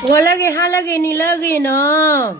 我那个哈那个你那个呢？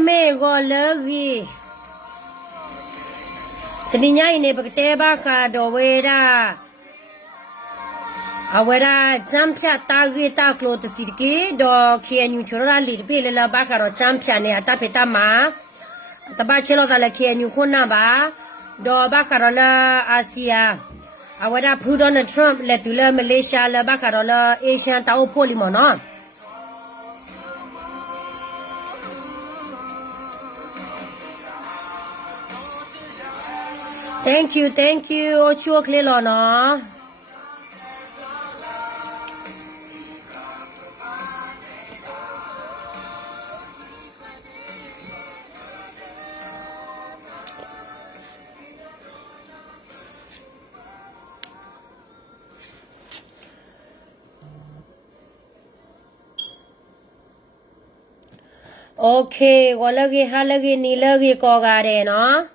妹我那个，这里伢呢不个带把卡到位啦，啊位啦，咱片大个大个的是个，到看你去了里边了把卡到咱片呢，大片大嘛，大把钱了在了看你看那吧，到把卡到了阿西亚，啊位啦，普通的 Trump 来对了马来西亚了把卡到了Asia到破里么呢？Thank you 我去克里了呢。OK 我那个哈那个你那个搞个的呢？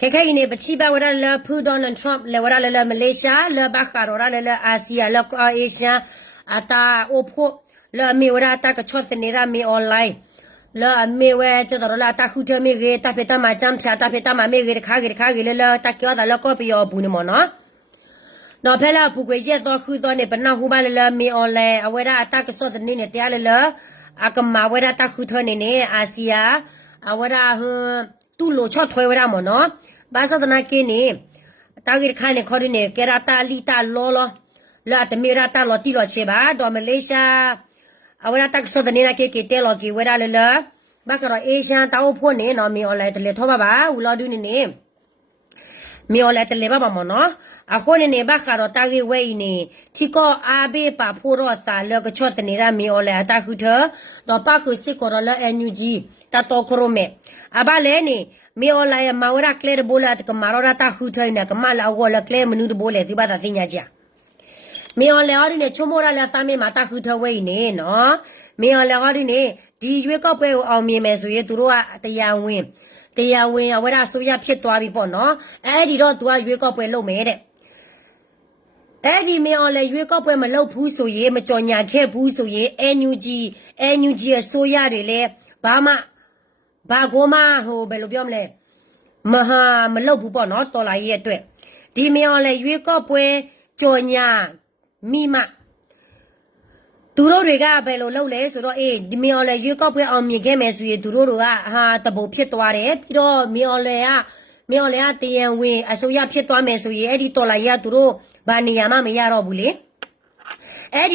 开开呢，不起吧？我了普通的 Trump 了，我了马来西亚了，巴哈罗了阿西亚了Asia，啊ta 欧破了没我ta个错子呢啦没 online，了没我这到了ta 胡着没个ta pe ta嘛张车ta pe ta嘛没个卡个了ta叫他了个不要不呢么呢？那拍了不归些到胡到呢，本来胡巴了没 online，啊我ta个错子呢点了，啊个嘛我ta 胡头呢阿西亚，啊我都路错推我么呢？巴萨的那给你，大概看你考虑呢，给他打理打老了，了他没他打老地了去吧，到马来西亚，啊我打说的你那给带了给我打了，把个A 乡打我破呢，那没有来的来拖爸爸，我老丢呢。没有来的来爸爸么呢？啊，后来呢，把哈罗打给我呢，提高阿贝把破罗撒了个车子呢，没有来打后头，那把后些搞到了 NUG，打到克罗梅，啊把来呢，没有来马我拉克莱的波拉，这个马罗拉打后头呢，个马拉我了克莱门努的波来，对吧？他谁家家？没有来好的呢，出门了三面马打后头位呢，喏，没有来好的呢，第一月搞不后面买所以都罗啊的养ဝင်。တရားဝင်အဝရဆိုရဖြစ်သွားပြီပေါ့နော်အဲ့ဒီတော့ तू ကရွေးကောက်ပွဲလုပ်မယ်တဲ့အဲ့ဒီမင်းအောင်လဲရွေးကောက်ပွဲမလုပ်ဘူးဆိုရင်မကြော်ညာခဲ့ဘူးဆိုရင် NUG ရဲ့ဆိုရတွေလဲဘာမှဘာကိုမှဟိုဘယ်လိုပြောမလဲမလုပ်ဘူးပေါ့နော်တော်လာရဲ့အတွက်ဒီမင်းအောင်လဲရွေးကောက်ပွဲကြော်ညာမိမသူတို့တွေကဘယ်လိုလုပ်လဲဆိုတော့ဒီမီအော်လဲရွေးကောက်ပွဲအောင်မြင်ခဲ့မယ်ဆိုရင်သူတို့ကဟာတဘုံဖြစ်သွားတယ်ပြီးတော့မီအော်လဲကတရံဝင်အစိုးရဖြစ်သွားမယ်ဆိုရင်အဲ့ဒီတော်လာရသူတို့ဘာနေရာမှမရတော့ဘူးလေအဲ့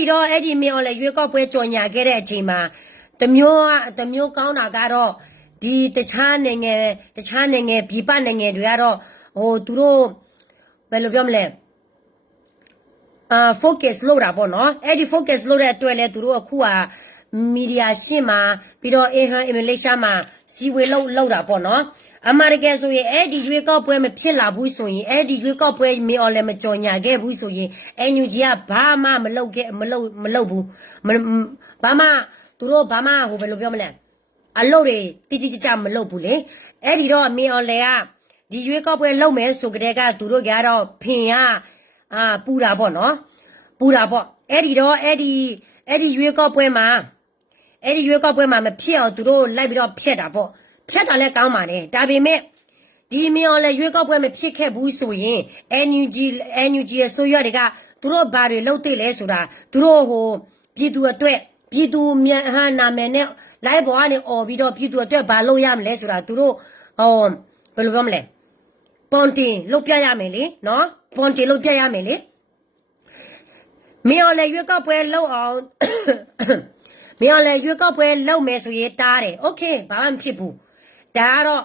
ဒီမီအော်လဲရွေးကောက်ပွဲကြော်ညာခဲ့တဲ့အချိန်မှာတမျိုးကောင်းတာကတော့ဒီတခြားနိုင်ငံပြည်ပနိုင်ငံတွေကတော့ဟိုသူတို့ဘယ်လိုပြောမလဲfocus လုပ်တာပေါ့နော်အဲ့ဒီ focus လုပ်တဲ့အတွက်လဲသူတို့အခုကမီဒီယာရှင်းမှာပြီးတော့အင်မလေးရှားမှာစီဝေလောက်တာပေါ့နော်အမေရိကန်ဆိုရင်အဲ့ဒီရွေးကောက်ပွဲမဖြစ်လာဘူးဆိုရင်အဲ့ဒီရွေးကောက်ပွဲမင်းအော်လည်းမကြော်ညာခဲ့ဘူးဆိုရင် NUG ကဘာမှမလုပ်ဘူးဘာမှသူတို့ဘာမှဟိုဘယ်လိုပြောမလဲအလုပ်တွေတိကျမလုပ်ဘူးလေအဲ့ဒီတော့မင်းအော်လည်းကဒီရွေးကောက်ပွဲလုပ်မယ်ဆိုကြတဲ့ကသူတို့ကတော့ဖင်ကပူတာပေါ့နော်ပူတာပေါ့အဲ့ဒီရွေးကောက်ပွဲမှာ အဲ့ဒီရွေးကောက်ပွဲမှာမဖြစ်အောင်သူတို့လိုက်ပြီးတော့ဖျက်တာပေါ့ဖျက်တာလည်းကောင်းပါတယ်ဒါပေမဲ့ဒီမြော်လည်းရွေးကောက်ပွဲမဖြစ်ခဲ့ဘူးဆိုရင် NUG ရဲ့ဆိုရွက်တွေကသူတို့ဘာတွေလုပ်သိလဲဆိုတာသူတို့ဟိုပြည်သူအတွက်ပြည်သူမြန်ဟန်နာမည်နဲ့လိုက်ပေါ်ကနေអော်ပြီးတော့ပြည်သူအတွက်ဘာလုပ်ရမလဲဆိုတာသူတို့ဘယ်လိုပြောမလဲပွန်တင်လုပ်ပြရမယ်လေနော်ပွန်တင်လုပ်ပြရမယ်လေမြော်လည်းရွေးကောက်ပွဲလုပ်အောင်မြော်လည်းရွေးကောက်ပွဲလုပ်မယ်ဆိုရင်တားတယ်โอเคဘာမှမဖြစ်ဘူးဒါကတော့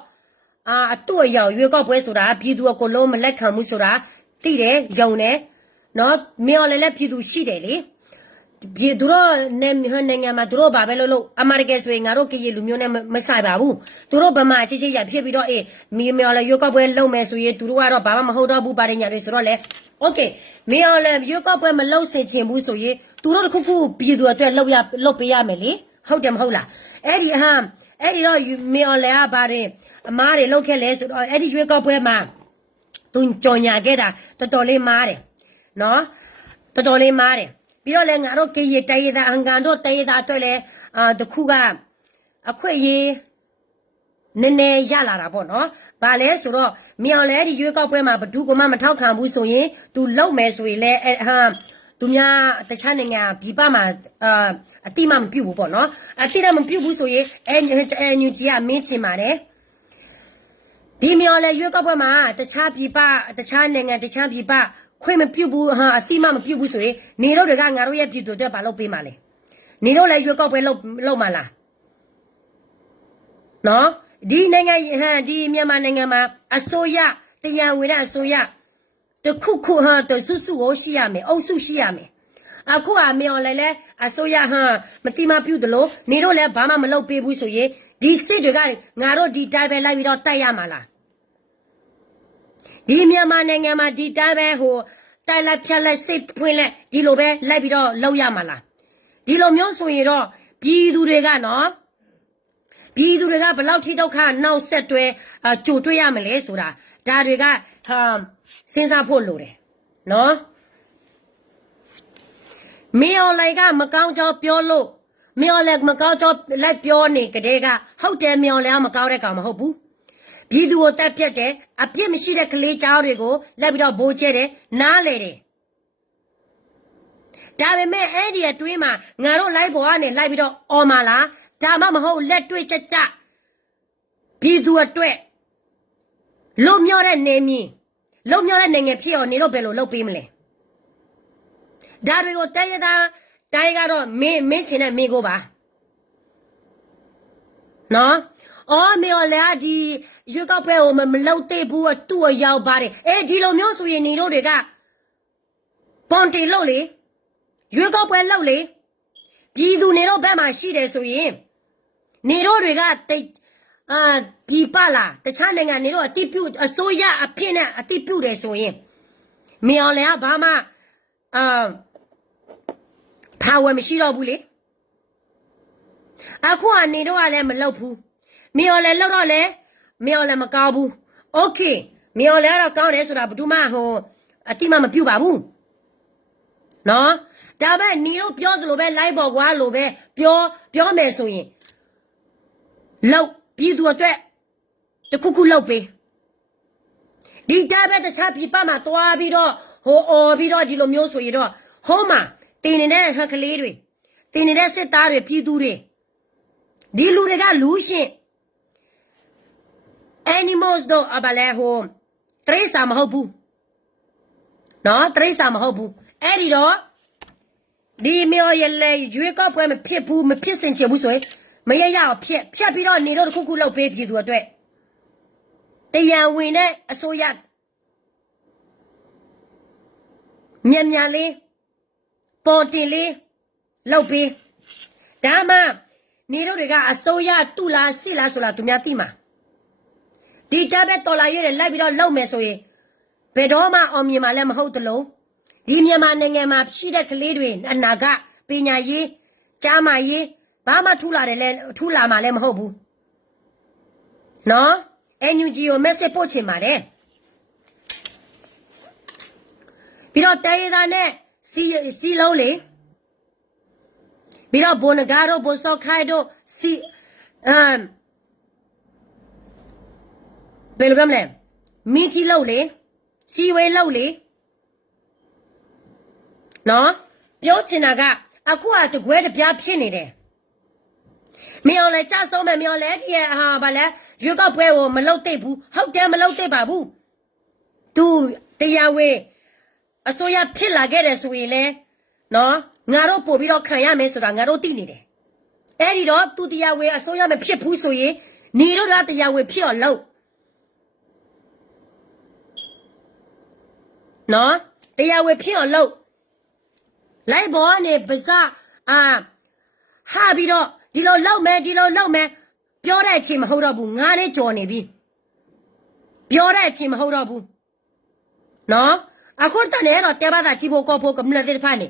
သူ့အယောင်ရွေးကောက်ပွဲဆိုတာပြည်သူကိုလုံးမလက်ခံမှုဆိုတာသိတယ်ယုံတယ်နော်မြော်လည်းပြည်သူရှိတယ်လေပြည်သူတို့နိုင်ငံမှာသူတို့ဘာပဲလို့အမေရိကန်ဆိုရင်ငါတို့ကရေလူမျိုးနဲ့မဆိုင်ပါဘူးသူတို့ဗမာချစ်ချစ်ရဖြစ်ပြီးတော့မြော်လည်းရွေးကောက်ပွဲလုပ်မယ်ဆိုရင်သူတို့ကတော့ဘာမှမဟုတ်တော့ဘူးပါတယ်ညာတွေဆိုတော့လေโอเคမြော်လည်းရွေးကောက်ပွဲမလုပ်စင်ချင်ဘူးဆိုရင်သူတို့တခုခုပြည်သူအတွက်လုပ်ပေးရမယ်လေဟုတ်တယ်မဟုတ်လားအဲ့ဒီတော့မြော်လည်းကပါတယ်အမားတွေလောက်ခဲ့လဲဆိုတော့အဲ့ဒီရွေးကောက်ပွဲမှာသူကြော်ညာခဲ့တာတော်တော်လေးမားတယ်နော်တော်တော်လေးမားတယ်ပြီးတော့လည်းငါတို့ကေရီတိုင်ရတာအင်္ဂန်တို့တိုင်ရတာအတွက်လည်းတခုကအခွင့်အရေးနည်းနည်းရလာတာပေါ့နော်။ဘာလဲဆိုတော့မြောင်လဲဒီရွေးကောက်ပွဲမှာဘသူကမှမထောက်ခံဘူးဆိုရင် तू လုံမယ်ဆိုရင်လည်းသူများတခြားနိုင်ငံပြည်ပမှာအတိမမပြုတ်ဘူးပေါ့နော်။အတိမပြုတ်ဘူးဆိုရင်NUG ကမင်းချင်ပါတယ်။ဒီမြောင်လဲရွေးကောက်ပွဲမှာတခြားပြည်ပတခြားနိုင်ငံတခြားပြည်ပခွင့်မပြုတ်ဘူးအတိမမပြုတ်ဘူးဆိုရင်နေတို့တွေကငါတို့ရဲ့ပြည်သူတွေဘာလုပ်ပေးမှာလဲ။နေတို့လည်းရွေးကောက်ပွဲလုပ်မှာလား။နော်ဒီနိုင်ငံဒီမြန်မာနိုင်ငံမှာအစိုးရတရားဝင်တဲ့အစိုးရတခုခုတစုစုကိုရှိရမယ်အုပ်စုရှိရမယ်အခုမြော်လည်းအစိုးရမတိမပြုတ်တယ်လို့နေတော့လည်းဘာမှမလုပ်ပေးဘူးဆိုရင်ဒီစစ်တွေကငါတို့ဒီတိုင်းပဲလိုက်ပြီးတော့တိုက်ရမှာလားဒီမြန်မာနိုင်ငံမှာဒီတိုင်းပဲတိုက်လိုက်ဖြတ်လိုက်စစ်ဖွင့်လိုက်ဒီလိုပဲလိုက်ပြီးတော့လုပ်ရမှာလားဒီလိုမျိုးဆိုရင်တော့ပြည်သူတွေကနော်ပြည်သူတွေကဘလောက်ထိဒုက္ခနောက်ဆက်တွဲကြိုတွေ့ရမလဲဆိုတာဒါတွေကစဉ်းစားဖို့လိုတယ်နော်မေအော်လိုက်ကမကောင်းကြောပြောလို့မေအော်လိုက်မကောင်းကြောလိုက်ပြောနေကြတဲ့ကဟုတ်တယ်မေအော်လိုက်ကမကောင်းတဲ့ကောင်မဟုတ်ဘူးပြည်သူကိုတက်ပြတ်တယ်အပြစ်မရှိတဲ့ကလေးကြောင်တွေကိုလက်ပြီးတော့ဘိုးကျဲတယ်နားလေတယ်ဒါပေမဲ့အဲ့ဒီအတွင်းမှာငါတို့လိုက်ပေါ်ကနေလိုက်ပြီးတော့အော်မာလားဒါမှမဟုတ်လက်တွေ့ကြပြည်သူအတွက်လုံမြော့တဲ့နေမီလုံမြော့တဲ့နိုင်ငံဖြစ်အောင်နေတော့ဘယ်လိုလုပ်ပေးမလဲဒါတွေကိုတရတာတိုင်းကတော့မင်းချင်တဲ့မင်းကိုပါနော်အော်မေော်လာဒီရွေးကောက်ပွဲကိုမလုပ်သေးဘူးသူ့အရောက်ပါတယ်ဒီလိုမျိုးဆိုရင်နေတို့တွေကပွန်တီလုပ်လေရွေးကောက်ပွဲလုပ်လေပြည်သူနေတော့ဘက်မှာရှိတယ်ဆိုရင်နေတို့တွေကပြည်ပလာတခြားနိုင်ငံနေတော့အတိပြုအစိုးရအဖြစ်နဲ့အတိပြုတယ်ဆိုရင်မြော်လည်းဘာမှpower မရှိတော့ဘူးလေအခုကနေတော့လည်းမလုပ်ဘူးမြော်လည်းလောက်တော့လည်းမြော်လည်းမကောင်းဘူး okay မြော်လည်းတော့ကောင်းတယ်ဆိုတာဘယ်သူမှအတိမမပြုတ်ပါဘူးနော်ဒါပဲနေတော့ပြောသလိုပဲ live ပေါ်ကွာလို့ပဲပြောမယ်ဆိုရင်လောက်ပြည်သူအတွက်တခုခုလောက်ပေးဒီတာပဲတခြားပြည်ပမှာတွားပြီးတော့အော်ပြီးတော့ဒီလိုမျိုးဆိုရင်တော့ဟောမှာတင်နေတဲ့ဟက်ကလေးတွေတင်နေတဲ့စစ်သားတွေပြည်သူတွေဒီလူတွေကလူရှင် animals တော့အဘလဲတရိษာမဟုတ်ဘူးနော်တရိษာမဟုတ်ဘူးအဲ့ဒီတော့ဒီမျိုးရလေရွေးကောက်ပွဲမဖြစ်ဘူးမဖြစ်စင်ချင်ဘူးဆိုရင်မရရအောင်ဖြတ်ပြီးတော့နေတော့တခုခုလောက်ပေးပြည်သူအတွက်တရားဝင်တဲ့အစိုးရမြန်လေးပေါ်တင်လေးလောက်ပေးဒါမှနေတို့တွေကအစိုးရတူလားစစ်လားဆိုလားသူများသိမှာဒီတပ်ပဲတော်လာရဲလိုက်ပြီးတော့လောက်မယ်ဆိုရင်ဘယ်တော့မှအောင်မြင်မှာလည်းမဟုတ်တလို့ဒီမြန်မာနိုင်ငံမှာရှိတဲ့ကလေးတွေအနာကပညာရေးကြားမရေးဘာမှထူလာတယ်လဲထူလာမှာလည်းမဟုတ်ဘူးနော် NUG ကို message ပို့ချင်ပါတယ်ပြီးတော့တဲရသားနဲ့စီလုံးလေ比如不能干着不少开着是ဘယ်လိုပြောမလဲမင်းကြီးလောက်လေစီဝေးလောက်လေနော်ပြောချင်တာကအခုကတကွဲတပြားဖြစ်နေတယ်မင်းအောင်လဲကြဆုံးမယ်မင်းအောင်လဲဒီဟာဗာလဲရွေးကောက်ပွဲကိုမလုပ်သိဘူးဟုတ်တယ်မလုပ်သိပါဘူးသူတရားဝေးအစိုးရဖြစ်လာခဲ့တယ်ဆိုရင်လဲနော်ငါတို့ပို့ပြီးတော့ခံရမယ်ဆိုတာငါတို့သိနေတယ်အဲ့ဒီတော့သူတရားဝေးအစိုးရမဖြစ်ဘူးဆိုရင်နေတို့ကတရားဝေးဖြစ်အောင်လုပ်နော်တရားဝေဖြစ်အောင်လုပ်လိုက်ဘောကနေပစဟာပြီးတော့ဒီလိုလောက်မယ်ပြောတဲ့အချိန်မဟုတ်တော့ဘူးငါနဲ့ကြော်နေပြီပြောတဲ့အချိန်မဟုတ်တော့ဘူးနော်အခုတနေ့တော့တဲပါတာကြည့်ဖို့ကောက်ဖို့ကမလတဲ့ဖာနေ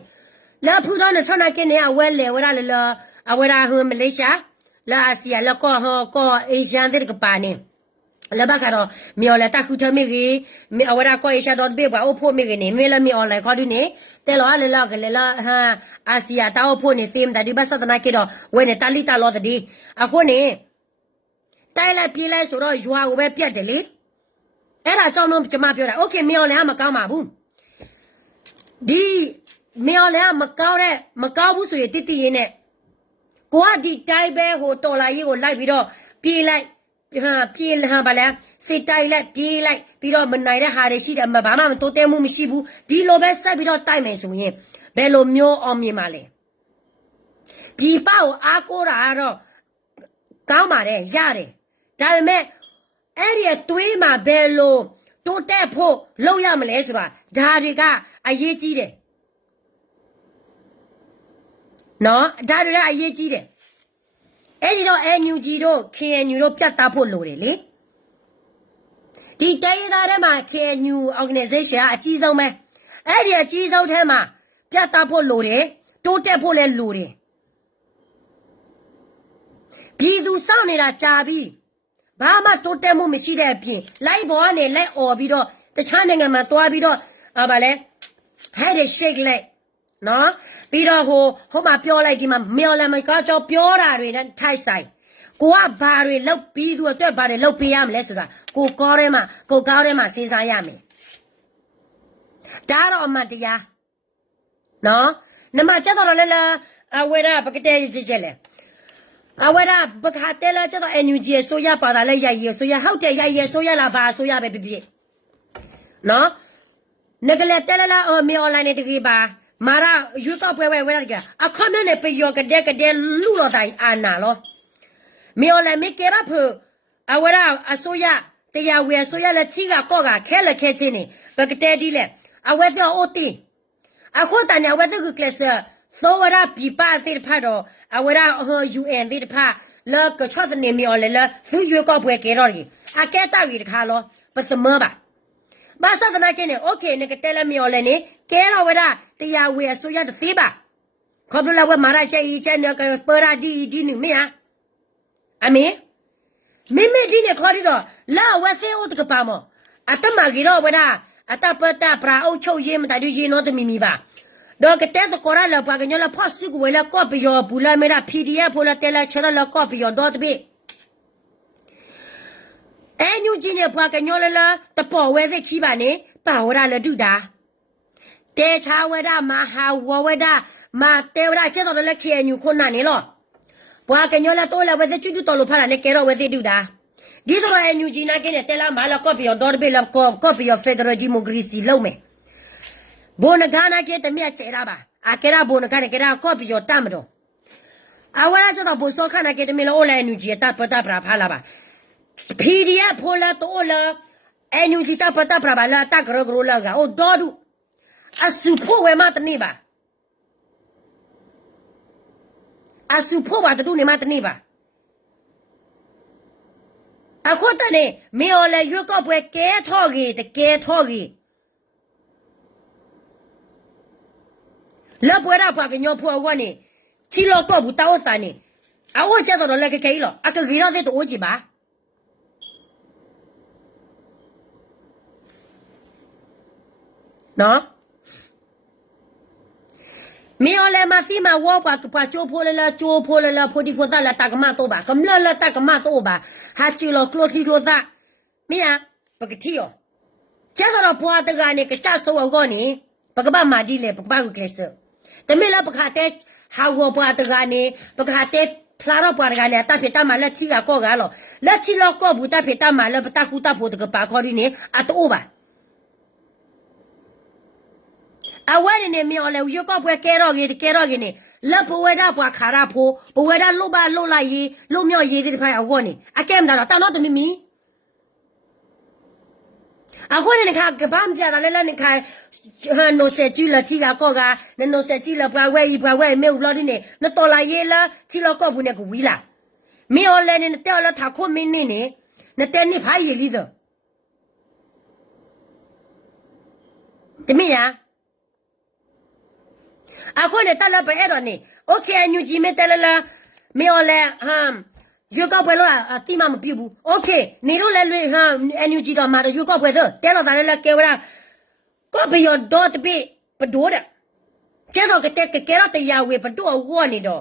လာဖူတော့နဲ့ထွက်နာကင်းနေအဝဲလေဝရလေအဝဲရာဟိုမလေးရှားလာအာဆီယာလကောဟောကောအေရှန်တဲ့ကပါနေလဘကတော့မြော်လက်တခုထမိကြီးမြေအဝရကိုအရှာတော့ဘေးကအဖို့မိကြီးနေမေလမြေအွန်လိုင်းခေါ်ดูနေတဲလောလေလောကလေလောဟာအာဆီယာတောက်ဖို့နေသင်းတာဒီဘတ်သနာကေတော့ဝဲနေတာလီတာလောတဒီအခုနေတိုက်လိုက်ပြေးလိုက်ဆိုတော့ရွာကိုပဲပြတ်တယ်လေအဲ့ဒါကြောင့်တော့ကျွန်မပြောတာโอเคမြော်လည်းမကောင်းပါဘူးဒီမြော်လည်းမကောင်းဘူးဆိုရင်တိတိရင်းနဲ့ကိုကဒီတိုက်ပဲဟိုတော်လာကြီးကိုလိုက်ပြီးတော့ပြေးလိုက်ပြေးလာပါလားစစ်တိုက်လိုက်ပြေးလိုက်ပြီးတော့မနိုင်တဲ့ဟာတွေရှိတယ်ဘာမှမတိုးတဲမှုမရှိဘူးဒီလိုပဲဆက်ပြီးတော့တိုက်မယ်ဆိုရင်ဘယ်လိုမျိုးအောင်မြင်ပါလဲဒီပေါ့အားကိုးတာကတော့ကောင်းပါတယ်ရတယ်ဒါပေမဲ့အဲ့ဒီအသွေးမှာဘယ်လိုတိုးတက်ဖို့လုပ်ရမလဲဆိုတာဒါတွေကအရေးကြီးတယ်နော်ဒါတွေကအရေးကြီးတယ်အဲ့ဒီတော့ NUG တို့ KNU တို့ပြတ်သားဖို့လိုတယ်လေဒီတိုင်းရင်းသားထဲမှာ KNU organization ကအကြီးဆုံးပဲအဲ့ဒီအကြီးဆုံးထဲမှာပြတ်သားဖို့လိုတယ်တိုးတက်ဖို့လည်းလိုတယ်ပြည်သူစောင့်နေတာကြာပြီဘာမှတိုးတက်မှုမရှိတဲ့အပြင်လိုက်ဘောကနေလိုက်អော်ပြီးတော့တခြားနိုင်ငံမှာတွားပြီးတော့ဗာလဲဟဲ့ရရှိတ်လိုက်နော်ပြီးတော့ဟိုမှာပြောလိုက်ဒီမှာမြော်လမကောကြောပြောတာတွေနဲ့ထိုက်ဆိုင်ကိုကဘာတွေလောက်ပြီးသူအတွက်ဘာတွေလောက်ပေးရမလဲဆိုတာကိုကောထဲမှာကိုကောင်းထဲမှာစဉ်းစားရမယ်ဒါတော့အမှန်တရားနော်နမကျတော့လဲအဝဲရပကတဲ့ကြည့်ကြလေအဝဲရပကတဲ့လာကျတော့ NUG ဆိုရပါတာလဲရိုက်ရဆိုရဟုတ်တယ်ရိုက်ရဆိုရလားဘာဆိုရပဲပြနော်ငကလက်တဲလာမြေ online တကြီးပါမာရာရွေးကောက်ပွဲဝဲရကြအခမနဲ့ပေယောကတဲ့လူတော်တိုင်းအာနာလောမြေော်လည်းမကေရဖအဝရအစိုးရတရားဝဲအစိုးရလက်ချီကကော့ကခဲလက်ခဲချင်းနေပကတဲ့ဒီလေအဝဲစောအိုတီအခုတန်အဝဲစကကလစသောဝရပြပအသေးဖတ်တော့အဝရUN သေးတဖတ်လောကချောတဲ့နေမြေော်လည်းသူရွေးကောက်ပွဲကေတော့ကြီးအကဲတာကြီးတခါလောပသမဘာဘာသာတနာကင်းနေโอเคနေကတဲလမြေော်လည်းနေကဲတော့ဝရတရားဝဲအစိုးရတသေးပါခေါ်ပြလာဝဲမာရချေဤချဲနေကပရာဒီနေမအမေမိဒီနေခေါ်ရတော့လာဝဲစေဦးတကပါမအတမကြီးတော့ဝဒအတပတပရာအုတ်ချုပ်ရေးမတတူရေးနော်တမီမီပါတော့ကတဲ့ကောရလာပါကညလာဖော့စုကိုဝဲလာကော့ပီယောဘူလာမေရာ PDF ဖိုလာတဲလာချရလာကော့ပီယောတော့တပိအဲညူဂျင်းနေပါကညလာတပေါ်ဝဲစိတ်ခီးပါနေပါဝရလဒုတာတဲချာဝဒမဟာဝဝဒမတဲဝဒကျတော့လက်ခေညူခုနာနေလောဘွာကညောလာတော့လာဝဲချူတူတော်လို့ဖလာနဲ့ကဲတော့ဝဲသိတူတာဒီဆိုတော့NUGနာကင်းတယ်လာမာလာကော့ပီယောဒေါ်ဘေလကော့ပီယောဖက်ဒရယ်ဒီမိုကရေစီလုံးမယ်ဘိုနဂါနာကဲတမြတ်ချေတာပါအကဲရာဘိုနဂါနဲ့ကဲရာကော့ပီယောတမတော်အဝရကျတော့ဘိုစောခနာကဲတမလောလာNUGတာပတာပရာဖလာပါ PDF ဖိုလာတော့လာNUGတာပတာပရာပါလာတာဂရဂရလာကအိုဒေါ်ဒူအစုဖို့ဝဲမတနေပါအစုဖို့ပါတူနေမတနေပါအခုတည်းမေော်လေရွေးကောက်ပွဲကဲထော်ကြီးတကဲထော်ကြီးလက်ပွဲရပါကညောဖွာဝနေချီလောကောဘူးတောက်စနေအဝချက်တော့လက်ကခဲလောအကကြီးရတဲ့တိုးကြည့်ပါနော်没有来嘛，谁嘛我把酒破了了，酒破了了，破地破大了，打个嘛多吧，咁了打个嘛多吧，还酒了落地落大，没呀，不个提哦。接到了破的个那个驾驶我讲你，不个把马地来，不把我开始，但没了不看带，还我破的个呢，不个还带。พลาเราปวดกันเนี่ยตาเพตามาแล้วที่ละก็กันหรอแล้วที่ละก็บุตาเพตามาแล้วตาคูตาโพดก็ปาคอดีเนี่ยอะโตบะอาว่าเนี่ยมีอะไรอยู่ก็เพื่อแกรอกิเนี่ยแล้วพอเวลาปวดขาราโพพอเวลาโลบาโลลายโลมีอะไรที่พายเอาวันนี่อะแกมดาตาโนตัวมีอาคนเนี่ยค่ะกับบ้านจ้าแล้วเนี่ยค่ะโนเซจิละที่ละก็กันโนเซจิละปลาเว่ยไม่อุบลอดเนี่ยนตัวลายละที่ละก็บุเนี่ยกูวิละมีอะไรเนี่ยเตลละถ้าคนไม่เนี่ยนเตนี่พายยี่ลีดจะมีอ่ะอาคนเนี่ยตลอดไปเอรอนี่โอเคนิวจีไม่ตลอดละมีอะไรยูก็ไปแล้วตีมาไม่พิบูโอเคนี่รู้แล้วนิวจีต่อมายูก็ไปเถอะแต่เราตอนนี้เราเกี่ยวกับก็ไปยอดดอทไปดูเด้อเจ้าก็แต่แกเราแต่ยาวเวไปดูหัวนี่ดอก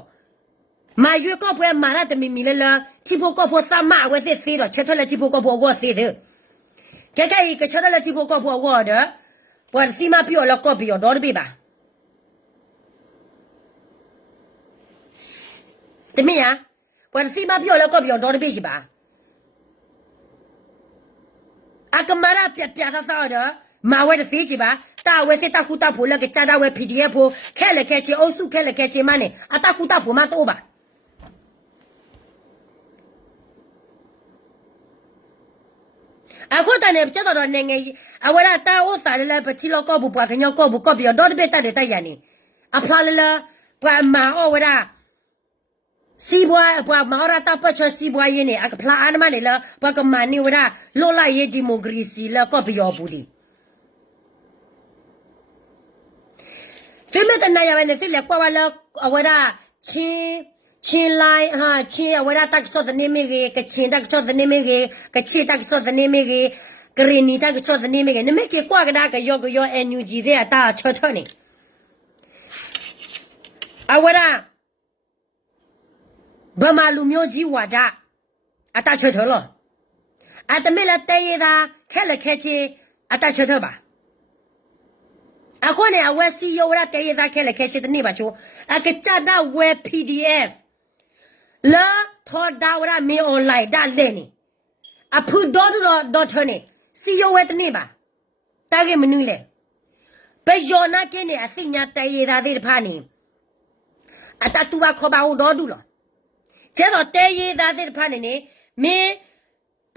มายูก็ไปมาแล้วแต่มีเลยละที่พวกก็พอสามารถเวสิสิดอกเชื่อเท่าไรที่พวกก็พอว่าสิเด้อแค่อีกเชื่อเท่าไรที่พวกก็พอว่าเด้อพอสิมาพี่เราก็ไปยอดดอทไปบ้าแต่ไม่อะพอสิมาพี่เราก็ไปยอดดอทไปสิบ้าอากมาราเปียซาซาเด้อมาเวทสีจิบะตาเวสิตาคูตาผูแล้วก็จัดเอาเว PDF ผูแค่เลยแค่จีโอสุแค่เลยแค่จีมันเนี่ยตาคูตาผูมาโตบะအခုတန်နေချက်တော်နေငယ်အဝရတာဥစားလည်းပချီလောကဘူပွားခညောကဘူကပြောတော့ဘေတတဲ့တိုက်ရနေအဖလာလပွားမာအဝရစီဘွားပွားမာရတာပချစီဘွားရင်းနေအဖလာအနမနေလပွားကမနီဝရလောလာရေးဒီမိုကရေစီလကပြောဘူးဒီသိမဲ့တနာရမယ်သိလက်ကွာလာအဝရချင်းလိုက်ဟာချင်းအဝရတက်စောတဲ့နေမေကချင်းတက်စောတဲ့နေမေကချီတက်စောတဲ့နေမေကဂရီနီတက်စောတဲ့နေမေနမေကကွာကဒါကယောအန်ယူဂျီတဲ့တာချောထနေအဝရဗမာလူမျိုးကြီးဝါဒအတချောထလောအတမေလက်တဲရတာခဲလက်ခဲချေအတချောထပါအခုเนี่ยဝက်စီယောရတဲရတာခဲလက်ခဲချေတနေပါချိုအကကြတာဝက် PDFလာထော်ဒါဝရမီအွန်လိုင်းဒါလဲနေအဖူဒေါ်ထနေစီယောဝဲတနေပါတာကေမနူးလေဘယ်ယောနာကင်းနေအစိညာတဲရတာသေးတဖာနေအတတူပါခေါ်ပါဦးဒေါ်ဒူလောကျတော့တဲရတာသေးတဖာနေမင်း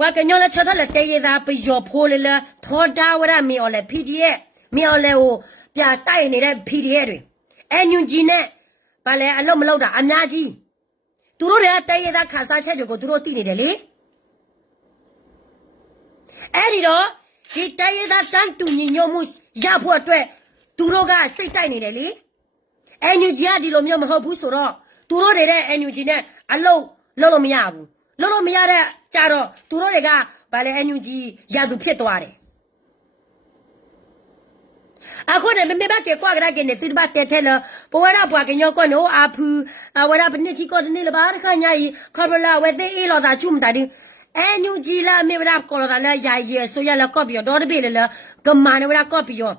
ဘာကညောလဲချထလက်တဲရတာဘယ်ယောဖိုးလေလာထော်ဒါဝရမီအွန်လိုင်း PDF မီအွန်လိုင်းကိုပြတိုက်နေတဲ့ PDF တွေအန်ယူဂျီနဲ့ဘာလဲအလုံးမလုံးတာအများကြီးသူတို့ရဲ့တဲရတာခါစားချက်တွေကိုသူတို့သိနေတယ်လေအဲ့ဒီတော့ဒီတဲရတာတန်းတူညီညွတ်မှုရဖို့အတွက်သူတို့ကစိတ်တိုက်နေတယ်လေအန်ယူဂျီကဒီလိုမျိုးမဟုတ်ဘူးဆိုတော့သူတို့တွေတဲ့အန်ယူဂျီနဲ့အလုံးလုံးလို့မရဘူးလုံးလို့မရတဲ့ကြတော့သူတို့တွေကဘာလဲအန်ယူဂျီရသူဖြစ်သွားတယ်အခုနဲ့မမေဘကေကွာကရကနေတိဘတ်တဲထဲလပဝရပွားကညောကောနိုအဖူအဝရပနိချီကောတနေလဘာခညာဤခေါပလာဝဲသေးအေလောတာချုံတာဒီအန်ယူဂျီလာမေဘရကောလာလာယာယေဆိုရလကော့ပီယောဒေါ်တပေလလကမာနဝရကော့ပီယော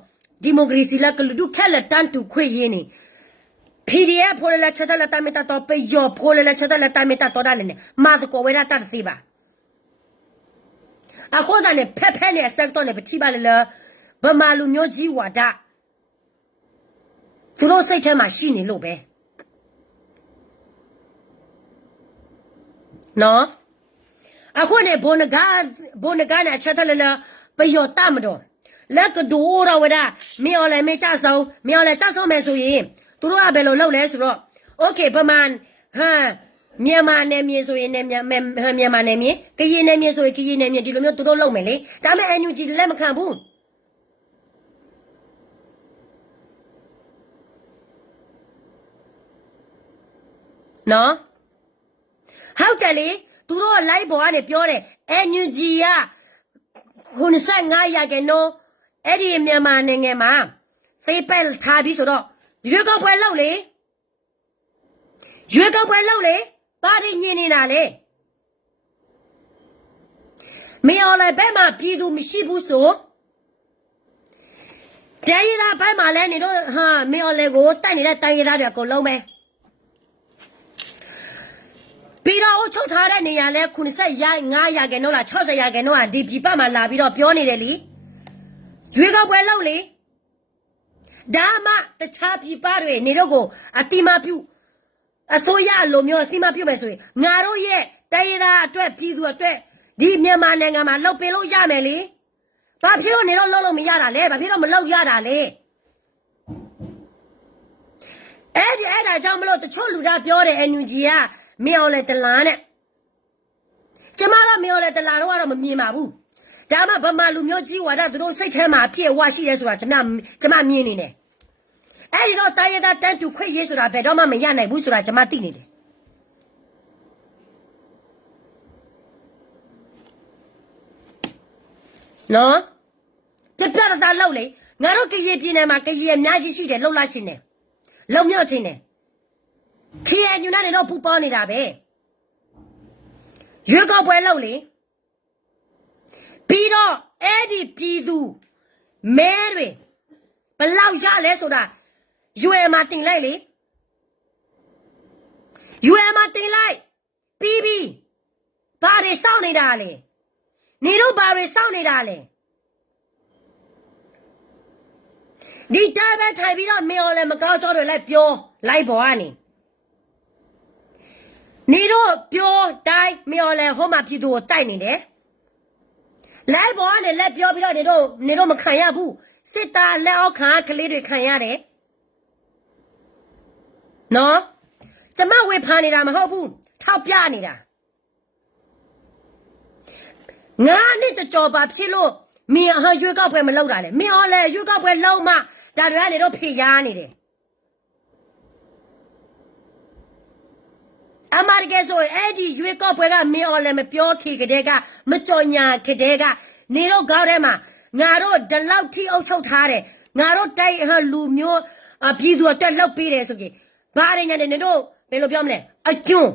ဒီမိုကရေစီလကလူဒုခဲလက်တန်တူခွေရင်းနေ PDF ဖိုလလချက်တလတမီတာတော့ပေယောဖိုလလချက်တလတမီတာတော့ဒါလည်းမာသကိုဝဲရတတ်သေးပါအခုတန်နေဖက်ဖက်နေဆက်တော့နေပတိပါလလဗမာလူမျိုးကြီးဝါဒသူတို့စိတ်ထဲမှာရှိနေလို့ပဲနော်အခုနဲ့ဘုံနဂါနဲ့ချက်တယ်လပယောတမတော်လက်ကဒိုးရဝဒမင်းလည်းမကြဆုံးမင်းလည်းကြဆုံးမယ်ဆိုရင်သူတို့ကဘယ်လိုလုပ်လဲဆိုတော့โอเคဗမာမြန်မာနယ်မြေဆိုရင်မြန်မာနယ်မြေကရင်နယ်မြေဆိုရင်ကရင်နယ်မြေဒီလိုမျိုးသူတို့လုပ်မယ်လေဒါပေမဲ့ NUG လက်မခံဘူးနော်ဟုတ်တယ်လေသူတို့က live ပေါ်ကနေပြောတယ် NUG က95%အဲ့ဒီမြန်မာနိုင်ငံမှာသိပက်ထားပြီးဆိုတော့ ရွေးကောက်ပွဲလုပ်လေရွေးကောက်ပွဲလုပ်လေဘာတွေညင်နေတာလဲမင်းလည်းဘက်မှာပြည်သူမရှိဘူးဆိုတိုင်းရသားဘက်မှာလည်းနေတော့ဟာမင်းလည်းကိုတိုက်နေတဲ့တိုင်းရသားတွေအကုန်လုံးပဲပြည်တော်အချုပ်ထားတဲ့နေရာလဲ95ရာခိုင်နှုန်းလား60ရာခိုင်နှုန်းอ่ะဒီပြည်ပမှာလာပြီးတော့ပြောနေတယ်လीရွေးကောက်ပွဲလုပ်လေဒါမှတခြားပြည်ပတွေနေတော့ကိုအတိမပြုအစိုးရလိုမျိုးအတိမပြုမယ်ဆိုရင်ငါတို့ရဲ့တိုင်းရသားအတွက်ပြည်သူအတွက်ဒီမြန်မာနိုင်ငံမှာလုပ်ပေးလို့ရမယ်လေဘာဖြစ်လို့နေတော့လုပ်လို့မရတာလဲဘာဖြစ်လို့မလုပ်ရတာလဲအဲ့ဒါကြောင့်မလို့တချို့လူသားပြောတယ် NUG ကမင်းအောင်လဲတလားနဲ့ကျမတို့မင်းအောင်လဲတလားတော့မမြင်ပါဘူးဒါမှဗမာလူမျိုးကြီးဝါဒသူတို့စိတ်ထဲမှာအပြည့်အဝရှိတယ်ဆိုတာကျမမြင်နေတယ်အဲ့ဒီတော့တိုင်းရသားတန်းတူခွင့်ရေးဆိုတာဘယ်တော့မှမရနိုင်ဘူးဆိုတာကျမသိနေတယ်နော်ပြပြတာလောက်လေငါတို့ကရေပြည်နယ်မှာကရေအများကြီးရှိတယ်လှုပ်လိုက်ချင်းတယ်လုံမြော့ချင်းတယ်ခရီးညူနာနေတော့ပူပေါနေတာပဲရွေးကောက်ပွဲလုပ်လေပြီးတော့အဲ့ဒီပြည်သူမဲတွေဘလောက်ရလဲဆိုတာရွယ်မှာတင်လိုက်လေရွယ်မှာတင်လိုက်ပြီးဘာတွေစောင့်နေတာလဲနေတို့ဘာတွေစောင့်နေတာလဲဒီတိုင်းပဲထိုင်ပြီးတော့မင်းလည်းမကောင်းကြောတွေလိုက်ပြောလိုက်ပေါ်ကနေနေတို့ပြောတိုင်းမင်းလည်းဟိုမှာပြည်သူကိုတိုက်နေတယ်လိုက်ပေါ်ကနေလက်ပြောပြီးတော့နေတို့မခံရဘူးစစ်သားလက်အောက်ခံကလေးတွေခံရတယ်နော်ကျမဝေဖန်နေတာမဟုတ်ဘူးထောက်ပြနေတာငါနဲ့ကြော်ပါဖြစ်လို့မင်းဟာရွေးကောက်ပွဲမလုပ်တာလေမင်းလည်းရွေးကောက်ပွဲလုပ်မှဒါတွေကနေတော့ဖေရနေတယ်အမရကဆိုအဲ့ဒီရွေးကောက်ပွဲကမင်းလည်းမပြောခေကတဲ့ကမကြော်ညာခေတဲ့ကနေတော့ကောက်ထဲမှာငါတို့ဒီလောက်ထိအုပ်ချုပ်ထားတယ်ငါတို့တိုက်လူမျိုးပြည်သူအတွက်လောက်ပေးတယ်ဆိုကြဘာတွေညာနေတို့ဘယ်လိုပြောမလဲအကျွန်း